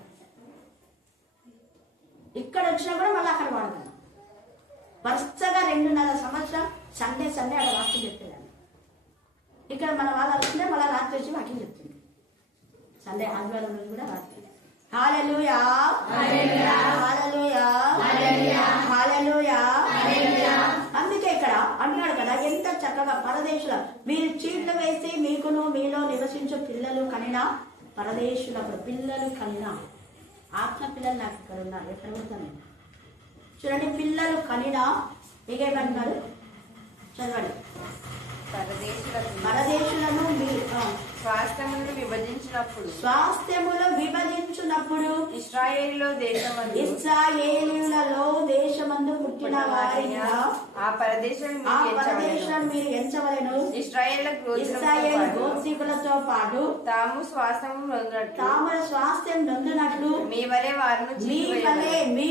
ఇక్కడ వచ్చినా కూడా మళ్ళీ అక్కడ వాడగలను. వరుసగా 2.5 సంవత్సరం సండే అక్కడ వాక్యం చెప్పేదాన్ని. ఇక్కడ మన వాళ్ళు వస్తుంటే మళ్ళీ రాత్రి వచ్చి వాక్యం చెప్తుంది. సండే ఆదివారం రోజు కూడా రాత్రి. హల్లెలూయా, హల్లెలూయా, హల్లెలూయా. అందుకే ఇక్కడ అంటున్నాడు కదా, ఎంత చక్కగా పరదేశుల మీరు చీట్లు వేసి మీకును మీలో నివసించే పిల్లలు కనినా, పరదేశులకు పిల్లలు కనినా. ఆత్మ పిల్లలు నాకు ఇక్కడ ఉన్నారు. ఎక్కడ పోతాను చూడండి. పిల్లలు కనినా ఏమంటున్నారు? చదవండి. పరదేశులను స్వాస్థ్యములు విభజించినప్పుడు ఇశ్రాయేలులో దేశమందు పుట్టిన వారిని ఆ పరదేశం మీరు ఎంచవలెను. ఇశ్రాయేల్ గోత్రికులతో పాటు తాము స్వాస్థ్యం నొందినట్లు మీ వలె వారిని మీ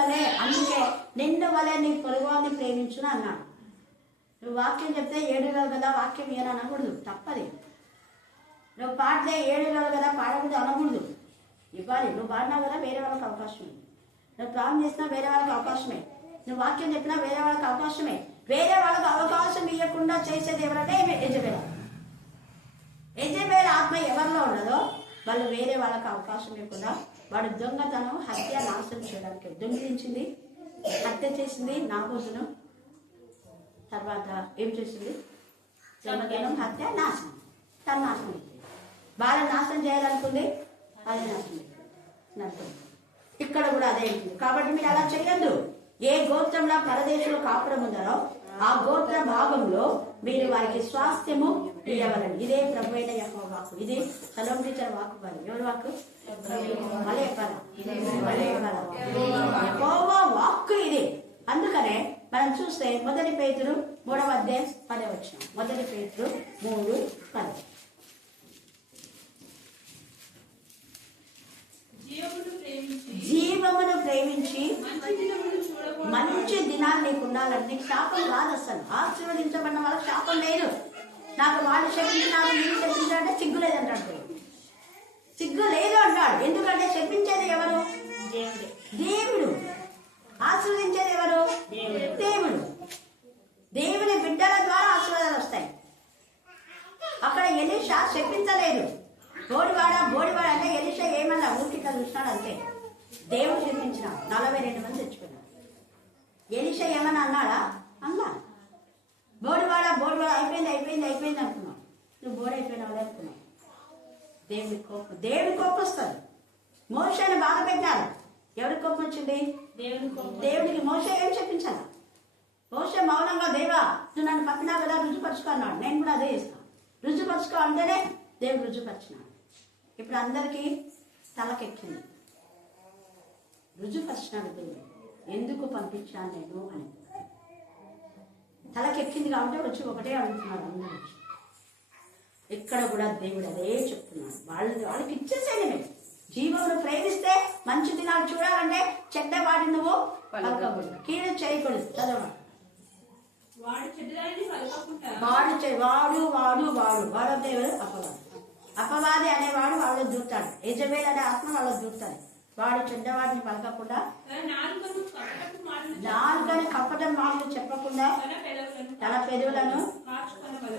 వలె అందుకే నిన్ను వలె నీ పొరుగువారిని ప్రేమించును అన్నాడు. నువ్వు వాక్యం చెప్తే 7 రోజులు కదా వాక్యం ఏనా అనకూడదు, తప్పది. నువ్వు పాడితే 7 రోజులు కదా పాడకూడదు అనకూడదు. ఇవ్వాలి. నువ్వు పాడినావు కదా వేరే వాళ్ళకి అవకాశం ఉంది. నువ్వు ప్రార్థన చేసినా వేరే వాళ్ళకి అవకాశమే. నువ్వు వాక్యం చెప్పినా వేరే వాళ్ళకి అవకాశమే. వేరే వాళ్ళకి అవకాశం ఇవ్వకుండా చేసేది ఎవరంటే యజబేల ఆత్మ ఎవరిలో ఉన్నదో వాళ్ళు వేరే వాళ్ళకి అవకాశం ఇవ్వకుండా వాడు దొంగతనం, హత్య, నాశనం చేయడానికి దొంగిలించింది, హత్య చేసింది నాబోతును. తర్వాత ఏం చేసింది? దొంగతనం, హత్య, నాశనం. తన నాశనం బాగా నాశనం చేయాలనుకుంది, అదే నాశనం. ఇక్కడ కూడా అదే ఉంటుంది. కాబట్టి మీరు అలా చేయొద్దు. ఏ గోత్రంలో పరదేశంలో కాపురం ఉందరో ఆ గోత్ర భాగంలో మీరు వారికి స్వాస్థ్యము ఇవ్వవాలని. ఇదే ప్రభు అయిన యెహోవా వాక్కు. ఇది సలోమోను టీచర్ వాక్కు కాదు. ఎవరి వాక్కు? యెహోవా వాక్కు ఇది. అందుకనే మనం చూస్తే 1 పేతురు 3వ అధ్యాయం 10వ వచనం. 1 పేతురు 3:10. జీవమును ప్రేమించి మంచి దినాలు నీకు ఉండాలని. నీకు శాపం రాదు అసలు. ఆశీర్వదించబడిన వాళ్ళకి శాపం లేదు. నాకు వాళ్ళు శపించినారు, నీకు శపించారంటే సిగ్గు లేదంటాడు. సిగ్గు లేదు అంటాడు. ఎందుకంటే శపించేది ఎవరు? దేవుడు. ఆశీర్వదించేది ఎవరు? దేవుడు. దేవుని బిడ్డల ద్వారా ఆశీర్వాదాలు వస్తాయి. అక్కడ ఎలీషా శపించలేదు. బోడివాడ అంటే ఎలీషా ఏమన్నా ఊరికిట్లా చూసినాడు అంతే. దేవుడు శపించిన 42 మంది తెచ్చుకున్నాడు. ఎలీషా ఏమన్నా అన్నాడా? అన్నా. బోడివాడ అయిపోయింది అనుకున్నావు. నువ్వు బోర్డు అయిపోయినావు అనుకున్నావు. దేవుడి కోపం వస్తుంది. మోషేని బాధ పెట్టారు. ఎవరికి కోపం వచ్చింది? దేవుడికి. మోషే ఏం చెప్పించాను? మోషే మౌనంగా, దేవా నువ్వు నన్ను పంపినా కదా, రుజుపరుచుకో అన్నాడు. నేను కూడా అదే చేస్తాను. రుజుపరుచుకో అంటేనే దేవుడు రుజుపరిచినాడు. ఇప్పుడు అందరికీ తలకెక్కింది. రుజుపరిచినాడు దేవుడు. ఎందుకు పంపించాను నేను అని తలకెక్కింది. కాబట్టి వచ్చి ఒకటే అడుగుతున్నాడు అందరూ. ఇక్కడ కూడా దేవుడు అదే చెప్తున్నాడు. వాళ్ళకి ఇచ్చేసేది. మేము జీవమును ప్రేమిస్తే మంచి దినాలు చూడాలంటే చెడ్డ వాడి నువ్వు పలకకూడదు, కీడు చేయకూడదు. చదవండి. వాడు దేవుడు అపవాది అనేవాడు వాళ్ళు దూరుతాడు. యజబేల్ అనే ఆత్మ వాళ్ళు దూరుతాడు. వాడు చెడ్డవాడిని పలకకుండా, నాలుగని కపటం మాటలు చెప్పకుండా తన పెదవులను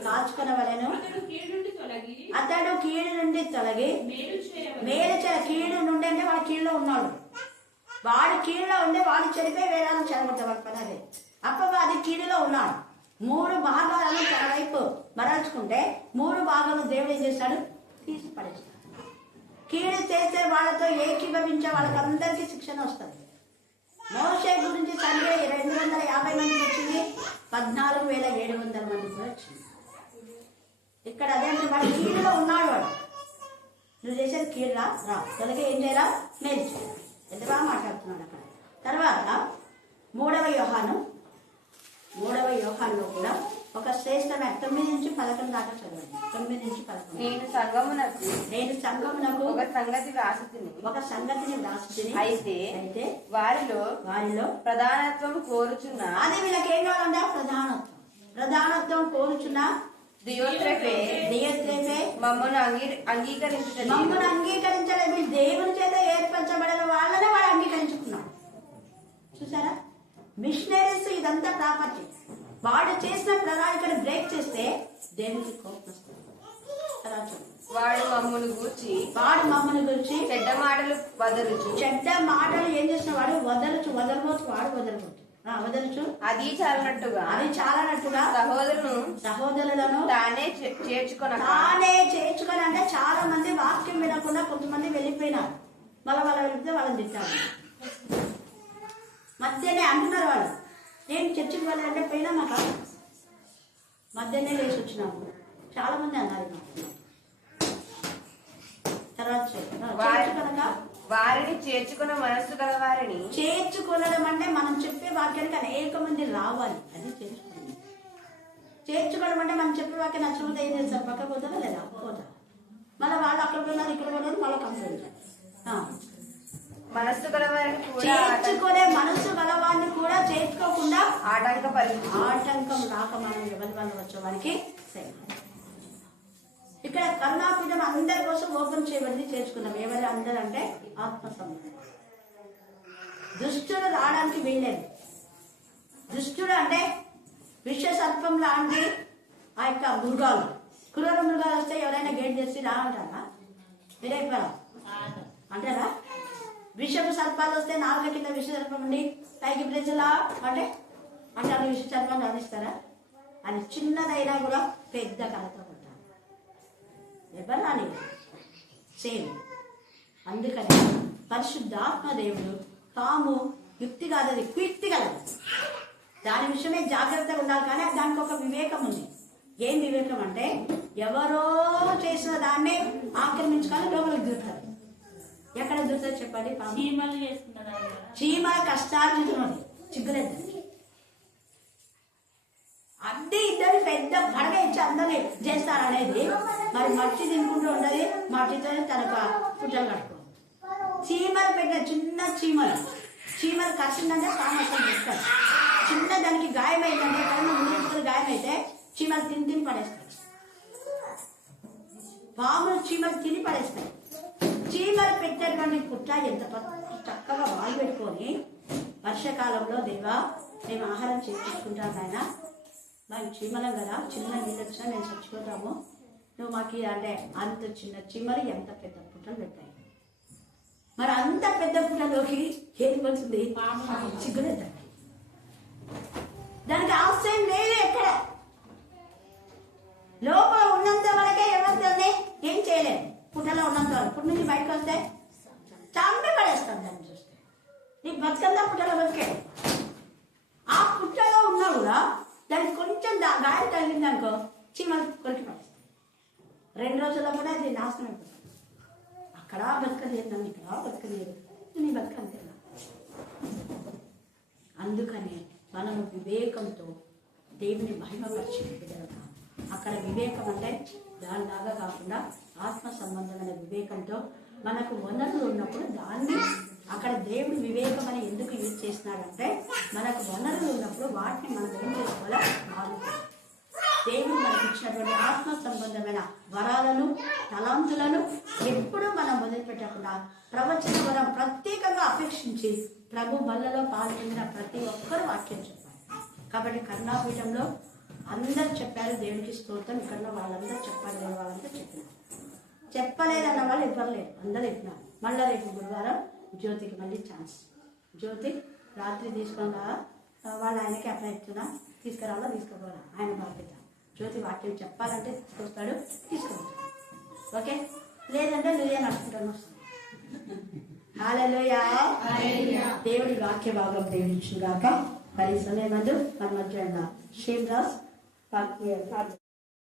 కాచుకొనవలెను. అతడు కీడు నుండి తొలగి మేలు కీడు నుండి అంటే వాడు కీడులో ఉన్నాడు. వాడు కీడులో ఉండే వాడు చెడిపోయి వేదాలను చెడగొట్టే వాడు పని అదే. అపవాది కీడులో ఉన్నాడు. 3 భాగాలను తన వైపు మరల్చుకుంటే 3 భాగాలను దేవుడు ఏం చేశాడు? తీసి పడేస్తాడు. కీడు చేసే వాళ్ళతో ఏకీభవించే వాళ్ళకందరికీ శిక్షణ వస్తుంది. మోషే గురించి చదివే 250 మందికి వచ్చింది, 14,700 మందికి కూడా వచ్చింది. ఇక్కడ అదేంటి వాడు కీడులో ఉన్నాడు. వాడు నువ్వు చేసేది కీడు రా తొలగే ఏం చేయాలా, మేలు చేయాలి. ఎంత బాగా మాట్లాడుతున్నాడు అక్కడ. తర్వాత 3వ యోహానులో కూడా ఒక శ్రేష్టమైన 9 నుంచి 11 దాకా చదవండి. 9 నుంచి 11. నేను సంఘమునకు ఒక సంగతిని వ్రాసితిని. అయితే వారిలో ప్రధానత్వం కోరుచున్న అదే వీళ్ళకి ఏం కావాలంటే ప్రధానత్వం కోరుచున్న దియోత్రెఫే మమ్మల్ని అంగీకరించలేదు. మమ్మల్ని అంగీకరించలేదు. వీళ్ళు దేవుని చేత ఏర్పరచబడిన వాళ్ళనే వాడు అంగీకరించుకున్నాడు. చూసారా, మిషనరీస్ ఇదంతా ప్రాపర్టీ. వాడు చేసిన ప్రణాళికను బ్రేక్ చేస్తే దేవునికి కోపం వస్తుంది. వాడు మమ్మల్ని గురించి చెడ్డ మాటలు ఏం చేసిన వాడు వదలబోతు అది చాలనట్టుగా సహోదరులను తానే చేర్చుకొని అంటే చాలా మంది వాక్యం వినకుండా కొంతమంది వెళ్ళిపోయినారు. వాళ్ళ వెళ్తే వాళ్ళని తిట్టారు. మధ్యనే అంటున్నారు వాళ్ళు, నేను చర్చికి వెళ్ళాలంటే పోయినా మాకు మధ్యనే లేచి వచ్చినాము. చాలా మంది అన్నారు. తర్వాత కనుక వారిని చేర్చుకున్న మనస్సు గల వారిని చేర్చుకోవడం అంటే మనం చెప్పే వాక్యానికి అనేక మంది రావాలి. అది చేర్చుకోవడం అంటే మనం చెప్పే వాక్యం నచ్చకపోతే ఏం చేస్తారు, పక్క పోతారా లేదా పోతా, మళ్ళీ వాళ్ళు అక్కడ పోయినారు ఇక్కడ పోయినారు మళ్ళీ కంప్లైంట్. మనస్సు గలవారిని చేర్చుకునే మనస్సు గలవారిని కూడా చేర్చుకోకుండా ఆటంకం రాక మనం ఎవరి వల్ల వచ్చేవారికి ఇక్కడ కరుణాపీఠం అందరి కోసం ఓపెన్ చేయబడింది. చేర్చుకున్నాం. ఎవరు అందరూ అంటే ఆత్మ సంబంధం. దుష్టుడు రావడానికి వీల్లేదు. దుష్టుడు అంటే విష సర్పం లాంటి ఆ యొక్క మృగాలు, క్రూర మృగాలు వస్తే ఎవరైనా గేట్ చేసి రా అంటారా? మీరైపోరా అంటారా? విషపు సర్పాలు వస్తే 4 కింద విష సర్పం ఉండి పైకి ప్రజలా అంటే అంటారు విష సర్పాన్ని రాణిస్తారా? అది చిన్నదైనా కూడా పెద్ద కళతో ఉంటారు. ఎవరు రాని సేమ్. అందుకని పరిశుద్ధాత్మ దేవుడు తాము యుక్తి కాదది కీర్తి కలదు. దాని విషయమే జాగ్రత్తగా ఉండాలి. కానీ దానికి ఒక వివేకం ఉంది. ఏం వివేకం అంటే ఎవరో చేసిన దాన్ని ఆక్రమించుకొని లోపలికి దూరుతారు. ఎక్కడ దూరుతారు చెప్పండి? చీమల కష్టార్జితున్నది చిగ్గులేదు. అద్దె ఇద్దరు పెద్ద పడగ ఇచ్చి అందరినీ చేస్తారనేది మరి మట్టి తినుకుంటూ ఉండదు. మట్టితో తనకు పుట్టలు కట్టుకో. చీమలు పెట్టిన చిన్న చీమలు కరిచిందంటే సామర్థ్యం చేస్తారు. చిన్న దానికి గాయమైందంటే ఎక్కడన్నా ముందు గాయమైతే చీమలు తిని పడేస్తాయి. పాములు చీమలు తిని పడేస్తాయి. చీమలు పెట్టేటువంటి పుట్ట ఎంత చక్కగా వాలు పెట్టుకొని వర్షాకాలంలో దేవా మేము ఆహారం చేయించుకుంటాం ఆయన, మేము చీమలం కదా, చిన్న నీళ్ళు వచ్చినా మేము చచ్చిపోతాము, నువ్వు మాకు అంటే అంత చిన్న చీమలు ఎంత పెద్ద పుట్టలు పెట్టాయి. మరి అంత పెద్ద పుట్టలోకి ఏం పడుతుంది? చిగ్గులేదు. దానికి ఆశ్రయం లేదు. ఎక్కడ లోపల ఉన్నంత వరకే ఎవరితోనే ఏం చేయలేదు. పుట్టలో ఉన్నంత వరకు పుట్టు నుంచి బయటకు వస్తే చాంపి పడేస్తాం. దాన్ని చూస్తే నీకు బతుకంతా పుట్టలో బతికే. ఆ పుట్టలో ఉన్నా కూడా దానికి కొంచెం గాయం తగిలింది అనుకో చీమలు కొరికి పడేస్తాయి. 2 రోజుల్లో కూడా అది నాశనం అయిపోతుంది. అక్కడ బతకలేదు, నన్ను ఇక్కడ బతకలేదు, నీ బతకంతేనా? అందుకని మనము వివేకంతో దేవుని మహిమపరిచే బిడ్డలుగా అక్కడ వివేకం అంటే దానిలాగా కాకుండా ఆత్మ సంబంధమైన వివేకంతో మనకు వనరులు ఉన్నప్పుడు దాన్ని అక్కడ దేవుడు వివేకం అని ఎందుకు యూజ్ చేసినాడంటే మనకు వనరులు ఉన్నప్పుడు వాటిని మనం ఏం చేసుకోవాలో ఆలోచించాలి. దేవుడు మనకి ఇచ్చినటువంటి ఆత్మ సంబంధమైన వరాలను తలాంతులను ఎప్పుడూ మనం మొదలుపెట్టకుండా ప్రవచన వరం ప్రత్యేకంగా అపేక్షించి ప్రభు బల్లలో పాల్గొన్న ప్రతి ఒక్కరూ వాక్యం చెప్పారు. కాబట్టి కరుణాపీఠంలో అందరు చెప్పారు, దేవునికి స్తోత్రం. ఇక్కడ వాళ్ళందరూ చెప్పారు, వాళ్ళంతా చెప్పినారు. చెప్పలేదన్న వాళ్ళు ఇవ్వలేరు, అందరూ చెప్పినారు. మళ్ళీ రేపు గురువారం జ్యోతికి మళ్ళీ ఛాన్స్. జ్యోతి రాత్రి తీసుకున్నా వాళ్ళు ఆయనకి అప్లై ఇస్తున్నా తీసుకురావాలా తీసుకోవాలా ఆయన బాధ్యత. జ్యోతి వాక్యం చెప్పాలంటే తీసుకొస్తాడు, తీసుకుంటాడు. ఓకే, లేదంటే నువ్వే నడుచుకుంటాను వస్తుంది. హల్లెలూయా. దేవుడి వాక్య భాగం ప్రేమించుగాక. మరి సమయమందు మన మధ్య శ్రీనివాస్